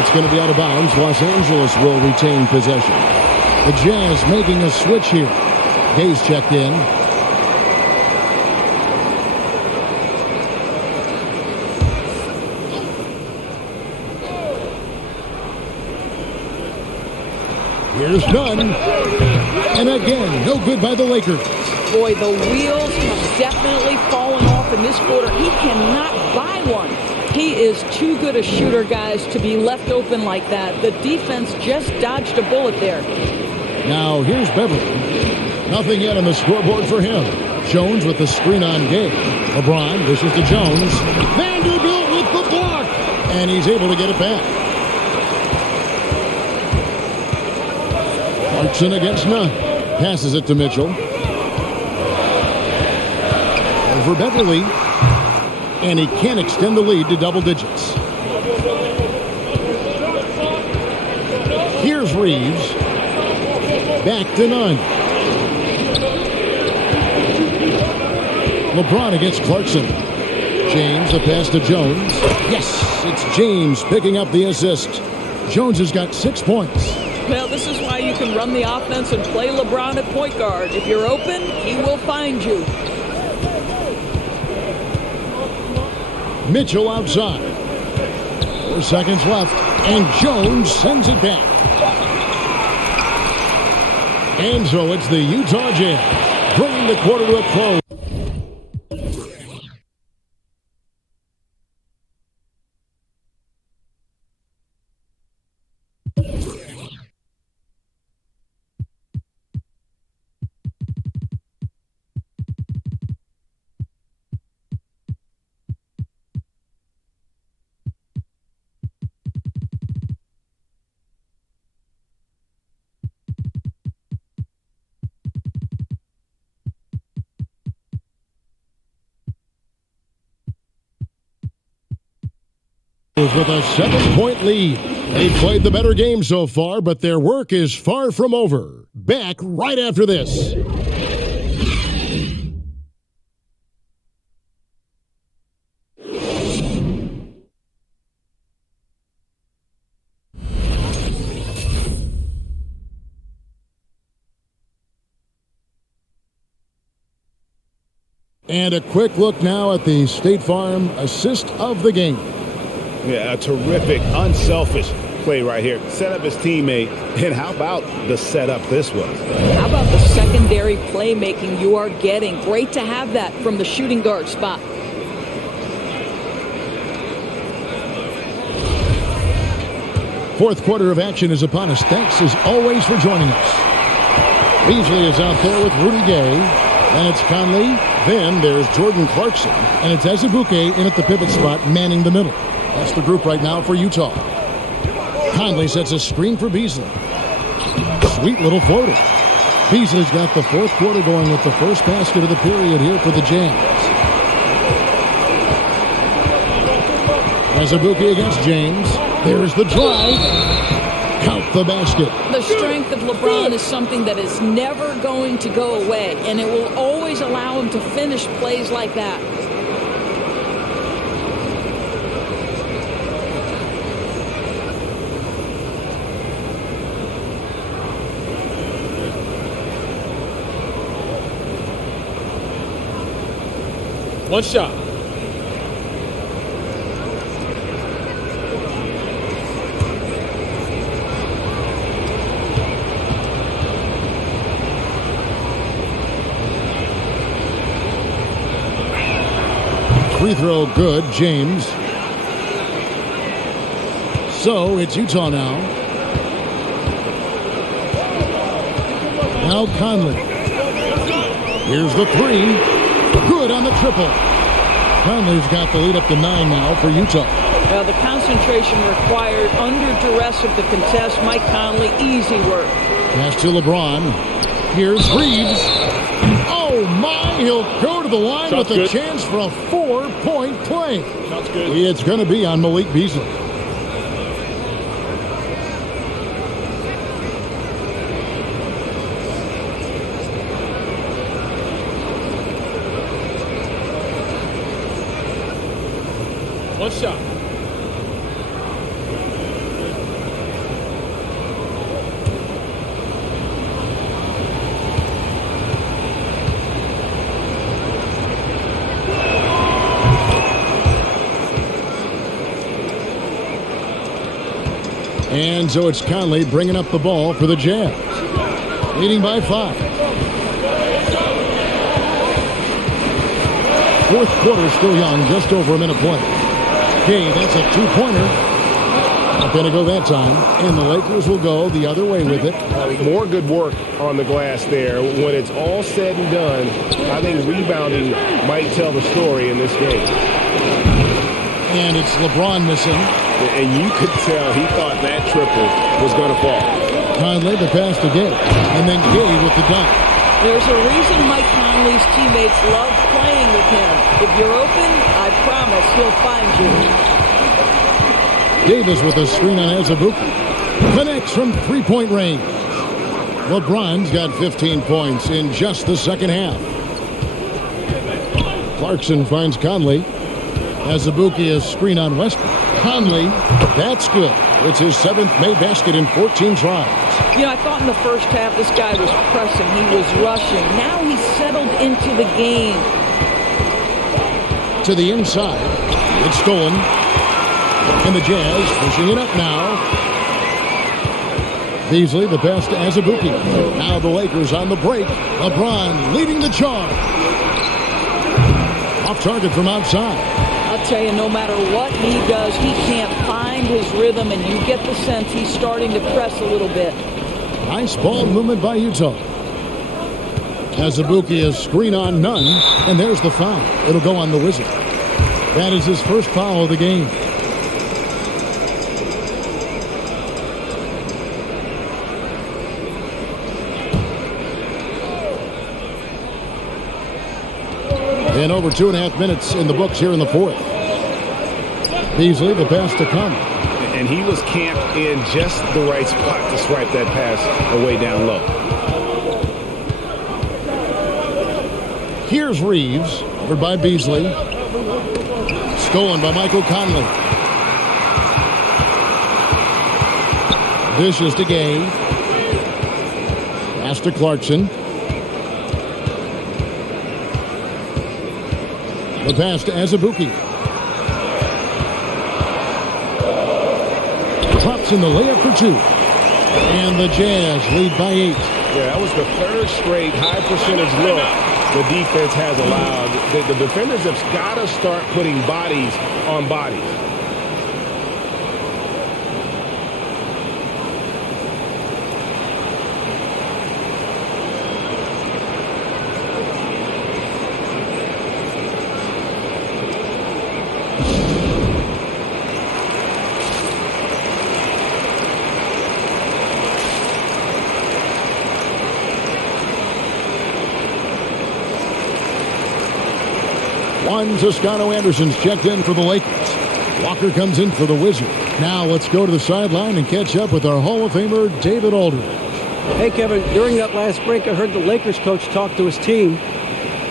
It's going to be out of bounds. Los Angeles will retain possession. The Jazz making a switch here. Gaze checked in. Here's Nunn. And again, no good by the Lakers. Boy, the wheels have definitely fallen off in this quarter. He cannot buy one. He is too good a shooter, guys, to be left open like that. The defense just dodged a bullet there. Now, here's Beverly. Nothing yet on the scoreboard for him. Jones with the screen on game. LeBron dishes to Jones. Vanderbilt with the block. And he's able to get it back. Clarkson against Nunn. Passes it to Mitchell. Over Beverly. And he can't extend the lead to double digits. Here's Reeves. Back to Nunn. LeBron against Clarkson. James, the pass to Jones. Yes, it's James picking up the assist. Jones has got 6 points. Well, this is why you can run the offense and play LeBron at point guard. If you're open, he will find you. Mitchell outside. 4 seconds left. And Jones sends it back. And so it's the Utah Jazz bringing the quarter to a close. With a 7-point lead. They've played the better game so far, but their work is far from over. Back right after this. And a quick look now at the State Farm assist of the game. Yeah, a terrific, unselfish play right here. Set up his teammate. And how about the setup this was? How about the secondary playmaking you are getting? Great to have that from the shooting guard spot. Fourth quarter of action is upon us. Thanks as always for joining us. Beasley is out there with Rudy Gay. Then it's Conley. Then there's Jordan Clarkson. And it's Azubuike in at the pivot spot, manning the middle. That's the group right now for Utah. Conley sets a screen for Beasley. Sweet little floater. Beasley's got the fourth quarter going with the first basket of the period here for the Jazz. Azubuike against James. There's the drive. Count the basket. The strength of LeBron is something that is never going to go away, and it will always allow him to finish plays like that. One shot. Free throw good, James. So it's Utah now. Now Conley. Here's the three. Good on the triple. Conley's got the lead up to 9 now for Utah. Well, the concentration required under duress of the contest. Mike Conley, easy work. Pass to LeBron. Here's Reeves. Oh my, he'll go to the line Shot's with a good. chance for a 4-point play. Shot's good. It's going to be on Malik Beasley. One shot. And so it's Conley bringing up the ball for the Jazz. Leading by 5. Fourth quarter still young, just over a minute play. Okay, that's a 2-pointer. Not going to go that time. And the Lakers will go the other way with it. More good work on the glass there. When it's all said and done, I think rebounding might tell the story in this game. And it's LeBron missing. And you could tell he thought that triple was going to fall. Conley the pass to Gay. And then Gay with the dunk. There's a reason Mike Conley's teammates love playing with him. If you're open, I promise he'll find you. Davis with a screen on Azubuike. Connects from 3-point range. LeBron's got 15 points in just the second half. Clarkson finds Conley. Azubuike is screen on Westbrook. Conley, that's good. It's his 7th made basket in 14 tries. You know, I thought in the first half this guy was pressing. He was rushing. Now he's settled into the game. To the inside. It's stolen. And the Jazz pushing it up now. Beasley, the pass to Azubuike. Now the Lakers on the break. LeBron leading the charge. Off target from outside. I'll tell you, no matter what he does, he can't find his rhythm, and you get the sense he's starting to press a little bit. Nice ball movement by Utah. Azubuike is screen on none, and there's the foul. It'll go on the Wizard. That is his first foul of the game. And over 2.5 minutes in the books here in the fourth. Beasley, the pass to Conley. And he was camped in just the right spot to swipe that pass away down low. Here's Reeves, over by Beasley. Stolen by Michael Conley. Dishes to Gay. Pass to Clarkson. The pass to Azubuike. Drops in the layup for 2. And the Jazz lead by 8. Yeah, that was the third straight high percentage look the defense has allowed. The defenders have got to start putting bodies on bodies. Juan Toscano-Anderson's checked in for the Lakers. Walker comes in for the Wizards. Now let's go to the sideline and catch up with our Hall of Famer, David Aldridge. Hey, Kevin, during that last break, I heard the Lakers coach talk to his team.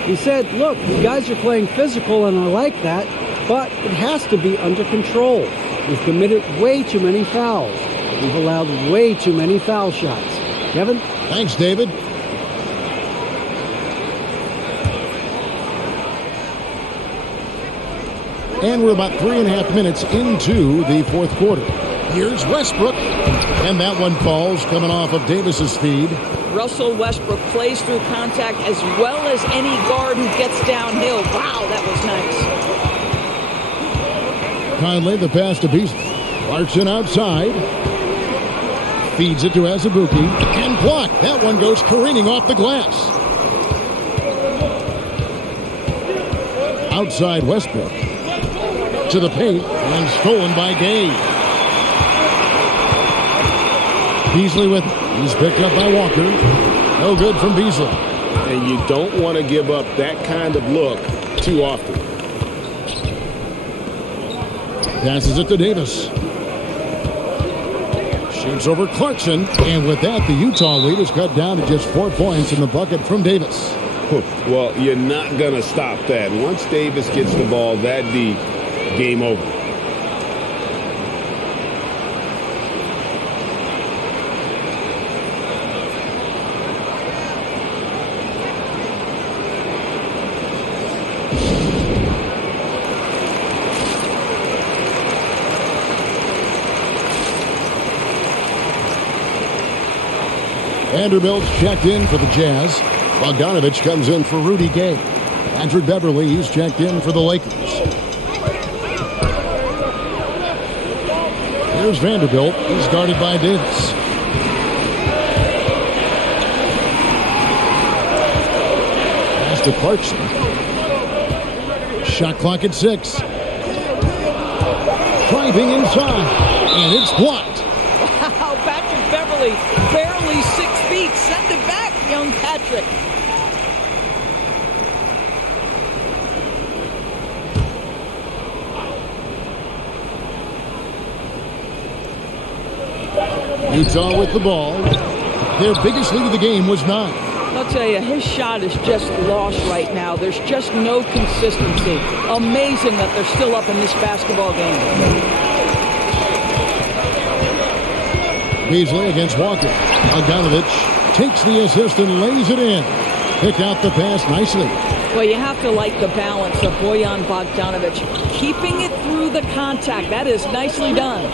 He said, look, you guys are playing physical, and I like that, but it has to be under control. We've committed way too many fouls. We've allowed way too many foul shots. Kevin? Thanks, David. And we're about 3.5 minutes into the fourth quarter. Here's Westbrook. And that one falls coming off of Davis's feed. Russell Westbrook plays through contact as well as any guard who gets downhill. Wow, that was nice. Conley, the pass to Beasley. Clarkson outside. Feeds it to Azubuike. And blocked. That one goes careening off the glass. Outside Westbrook. To the paint, and stolen by Gay. Beasley with it. He's picked up by Walker. No good from Beasley. And you don't want to give up that kind of look too often. Passes it to Davis. Shoots over Clarkson. And with that, the Utah lead is cut down to just 4 points in the bucket from Davis. Well, you're not going to stop that. Once Davis gets the ball that deep, game over. Vanderbilt's checked in for the Jazz. Bogdanovich comes in for Rudy Gay. Patrick Beverly, he's checked in for the Lakers. Here's Vanderbilt. He's guarded by Davis. Pass to Clarkson. Shot clock at 6. Driving inside. And it's blocked. Wow, Patrick Beverly, barely 6 feet. Send it back, young Patrick. Utah with the ball. Their biggest lead of the game was 9. I'll tell you, his shot is just lost right now. There's just no consistency. Amazing that they're still up in this basketball game. Beasley against Walker. Bogdanovich takes the assist and lays it in. Pick out the pass nicely. Well, you have to like the balance of Bojan Bogdanovic. Keeping it through the contact. That is nicely done.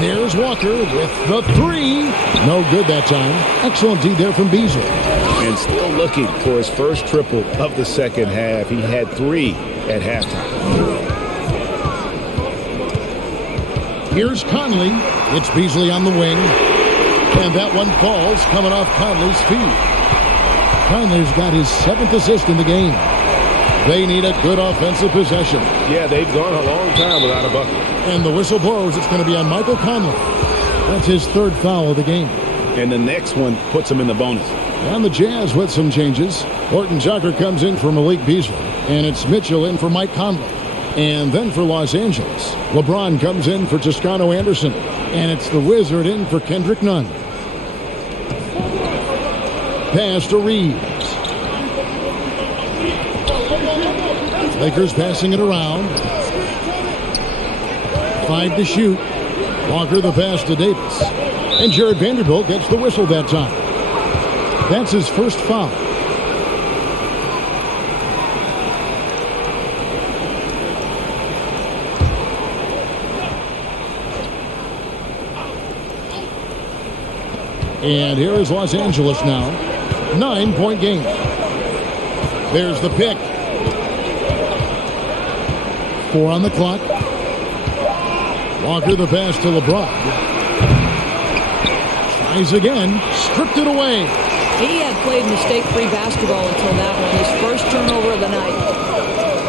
There's Walker with the 3. No good that time. Excellent D there from Beasley. And still looking for his first triple of the second half. He had 3 at halftime. Here's Conley. It's Beasley on the wing. And that one falls coming off Conley's feet. Conley's got his 7th assist in the game. They need a good offensive possession. Yeah, they've gone a long time without a bucket. And the whistle blows. It's going to be on Michael Conley. That's his 3rd foul of the game. And the next one puts him in the bonus. And the Jazz with some changes. HORTON-TUCKER comes in for Malik Beasley. And it's Mitchell in for Mike Conley. And then for Los Angeles, LeBron comes in for Toscano Anderson. And it's the Wizard in for Kendrick Nunn. Pass to Reeves. Lakers passing it around. 5 to shoot. Walker the pass to Davis. And Jared Vanderbilt gets the whistle that time. That's his first foul. And here is Los Angeles now. 9-point game. There's the pick. 4 on the clock. Walker the pass to LeBron. Tries again. Stripped it away. He had played mistake-free basketball until that one. His first turnover of the night.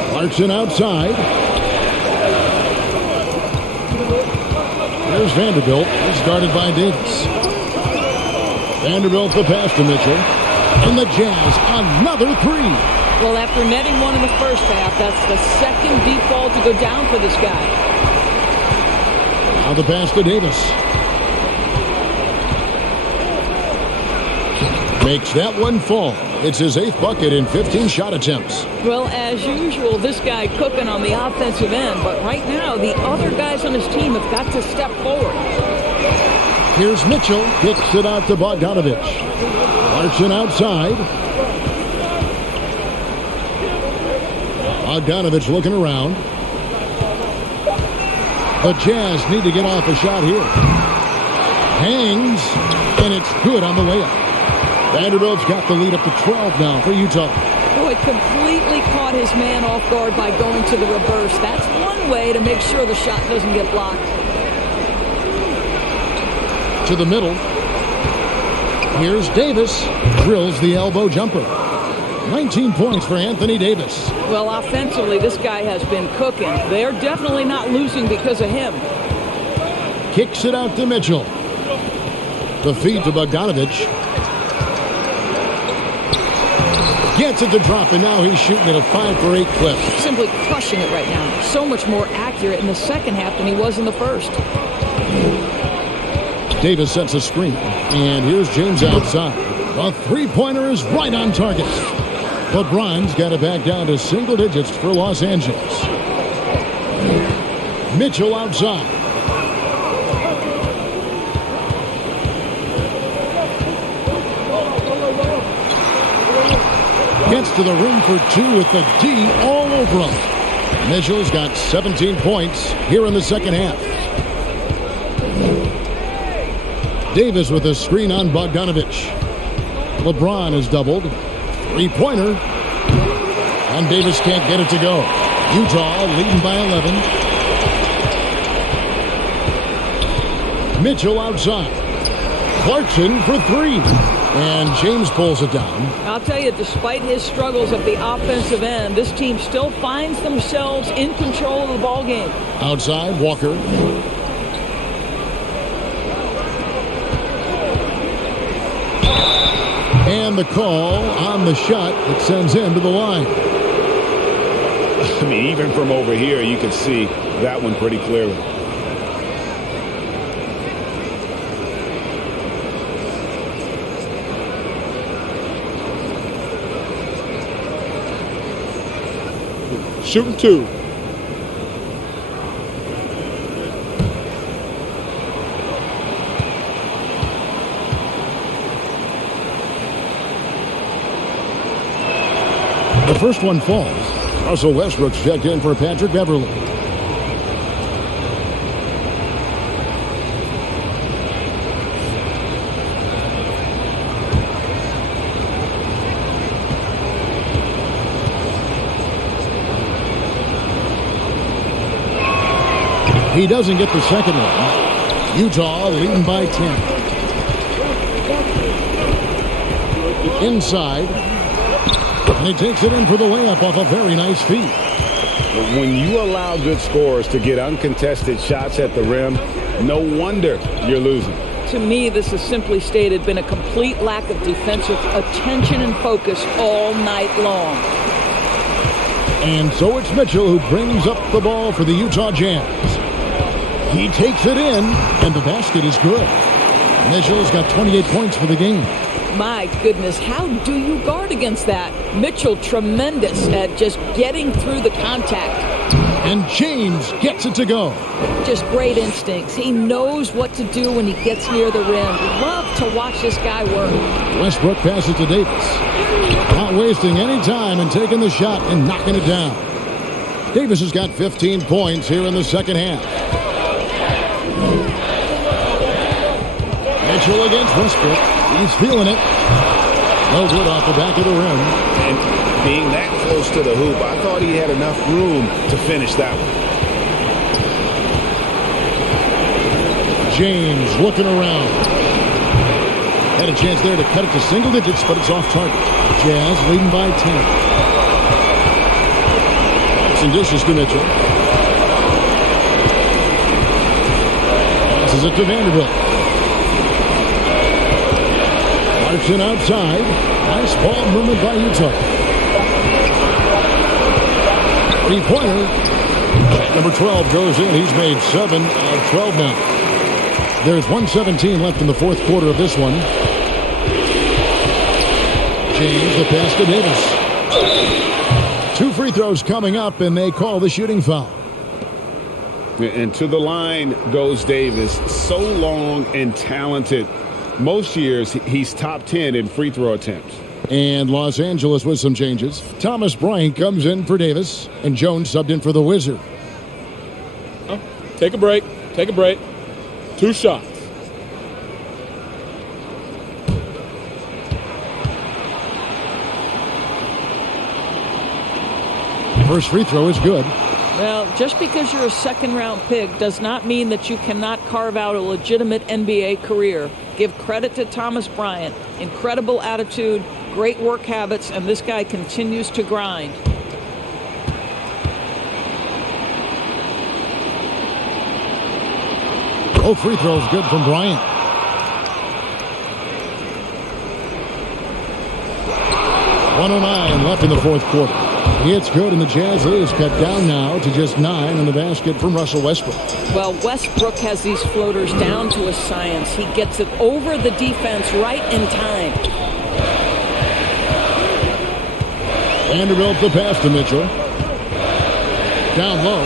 Clarkson outside. There's Vanderbilt. He's guarded by Davis. Vanderbilt the pass to Mitchell. And the Jazz, another 3. Well, after netting one in the first half, that's the second deep ball to go down for this guy. Now the pass to Davis. Makes that one fall. It's his 8th bucket in 15 shot attempts. Well, as usual, this guy cooking on the offensive end. But right now, the other guys on his team have got to step forward. Here's Mitchell. Kicks it out to Bogdanovich. Clarkson outside. Bogdanovich looking around. The Jazz need to get off a shot here. Hangs, and it's good on the layup. Vanderbilt's got the lead up to 12 now for Utah. Boy, completely caught his man off guard by going to the reverse. That's one way to make sure the shot doesn't get blocked. To the middle. Here's Davis. Drills the elbow jumper. 19 points for Anthony Davis. Well, offensively, this guy has been cooking. They're definitely not losing because of him. Kicks it out to Mitchell. The feed to Bogdanovich. Gets it to drop, and now he's shooting at a 5-for-8 clip. Simply crushing it right now. So much more accurate in the second half than he was in the first. Davis sets a screen, and here's James outside. A 3-pointer is right on target. LeBron's got it back down to single digits for Los Angeles. Mitchell outside. Gets to the rim for 2 with the D all over him. Mitchell's got 17 points here in the second half. Davis with a screen on Bogdanovich. LeBron is doubled. 3-pointer. And Davis can't get it to go. Utah leading by 11. Mitchell outside. Clarkson for 3. And James pulls it down. I'll tell you, despite his struggles at the offensive end, this team still finds themselves in control of the ball game. Outside, Walker. And the call on the shot that sends him to the line. I mean, even from over here, you can see that one pretty clearly. Shooting 2. The first one falls. Russell Westbrook's checked in for Patrick Beverley. He doesn't get the second one. Utah leading by 10. Inside. And he takes it in for the layup off a very nice feed. When you allow good scorers to get uncontested shots at the rim, no wonder you're losing. To me, this has simply stated been a complete lack of defensive attention and focus all night long. And so it's Mitchell who brings up the ball for the Utah Jazz. He takes it in, and the basket is good. Mitchell's got 28 points for the game. My goodness, how do you guard against that? Mitchell tremendous at just getting through the contact. And James gets it to go. Just great instincts. He knows what to do when he gets near the rim. Love to watch this guy work. Westbrook passes to Davis. Not wasting any time and taking the shot and knocking it down. Davis has got 15 points here in the second half. Mitchell against Westbrook. He's feeling it. No good off the back of the rim. And being that close to the hoop, I thought he had enough room to finish that one. James looking around. Had a chance there to cut it to single digits, but it's off target. Jazz leading by 10. Some dishes to Mitchell. Passes it to Vanderbilt. Clarkson outside. Nice ball movement by Utah. Three-pointer. Number 12 goes in. He's made 7 of 12 now. There's 1:17 left in the fourth quarter of this one. James, the pass to Davis. 2 free throws coming up, and they call the shooting foul. And to the line goes Davis. So long and talented. Most years, he's top 10 in free throw attempts. And Los Angeles with some changes. Thomas Bryant comes in for Davis, and Jones subbed in for the Wizard. Oh, take a break. Take a break. 2 shots. First free throw is good. Well, just because you're a second-round pick does not mean that you cannot carve out a legitimate NBA career. Give credit to Thomas Bryant. Incredible attitude, great work habits, and this guy continues to grind. Both free throws good from Bryant. .109 left in the fourth quarter. It's good, and the Jazz is cut down now to just 9 on the basket from Russell Westbrook. Well, Westbrook has these floaters down to a science. He gets it over the defense right in time. Vanderbilt the pass to Mitchell. Down low.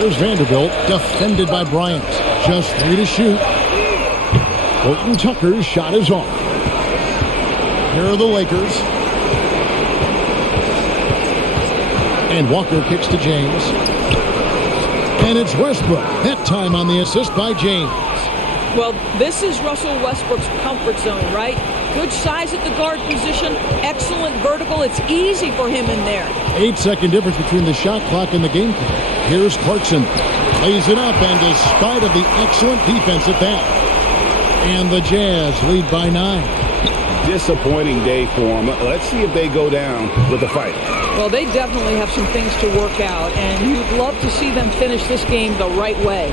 Here's Vanderbilt, defended by Bryant. Just 3 to shoot. HORTON-TUCKER's shot is off. Here are the Lakers. And Walker kicks to James. And it's Westbrook. That time on the assist by James. Well, this is Russell Westbrook's comfort zone, right? Good size at the guard position, excellent vertical. It's easy for him in there. 8-second difference between the shot clock and the game clock. Here's Clarkson. Lays it up, and despite of the excellent defense at that. And the Jazz lead by 9. Disappointing day for them. Let's see if they go down with a fight. Well, they definitely have some things to work out, and you'd love to see them finish this game the right way.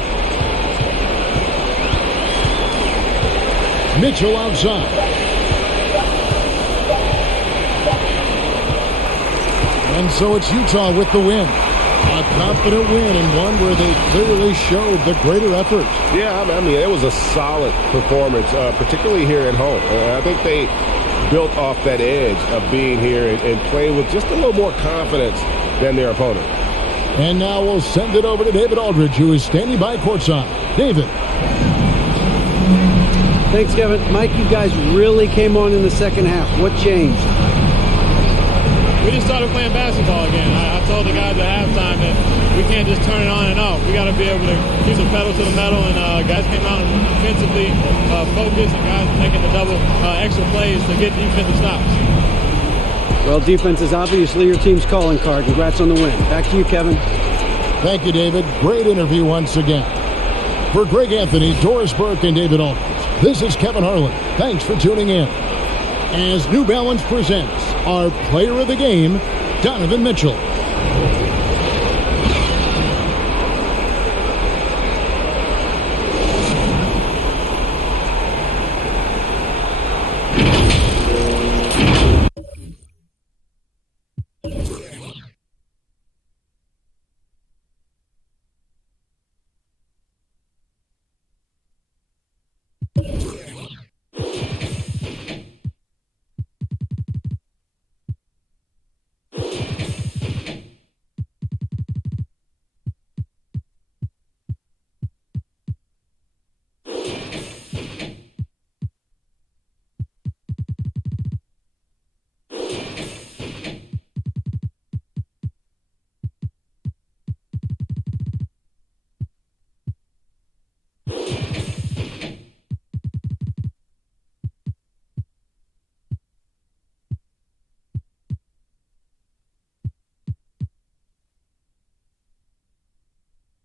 Mitchell outside. And so it's Utah with the win. A confident win, and one where they clearly showed the greater effort. Yeah, I mean, it was a solid performance, particularly here at home. I think they built off that edge of being here and playing with just a little more confidence than their opponent. And now we'll send it over to David Aldridge, who is standing by courtside. David. Thanks, Kevin. Mike, you guys really came on in the second half. What changed? We just started playing basketball again. I told the guys at halftime that we can't just turn it on and off. We got to be able to keep the pedal to the metal, and guys came out and defensively focused, and guys making the double extra plays to get defensive stops. Well, defense is obviously your team's calling card. Congrats on the win. Back to you, Kevin. Thank you, David. Great interview once again. For Greg Anthony, Doris Burke, and David Aldridge, this is Kevin Harlan. Thanks for tuning in. As New Balance presents our player of the game, Donovan Mitchell.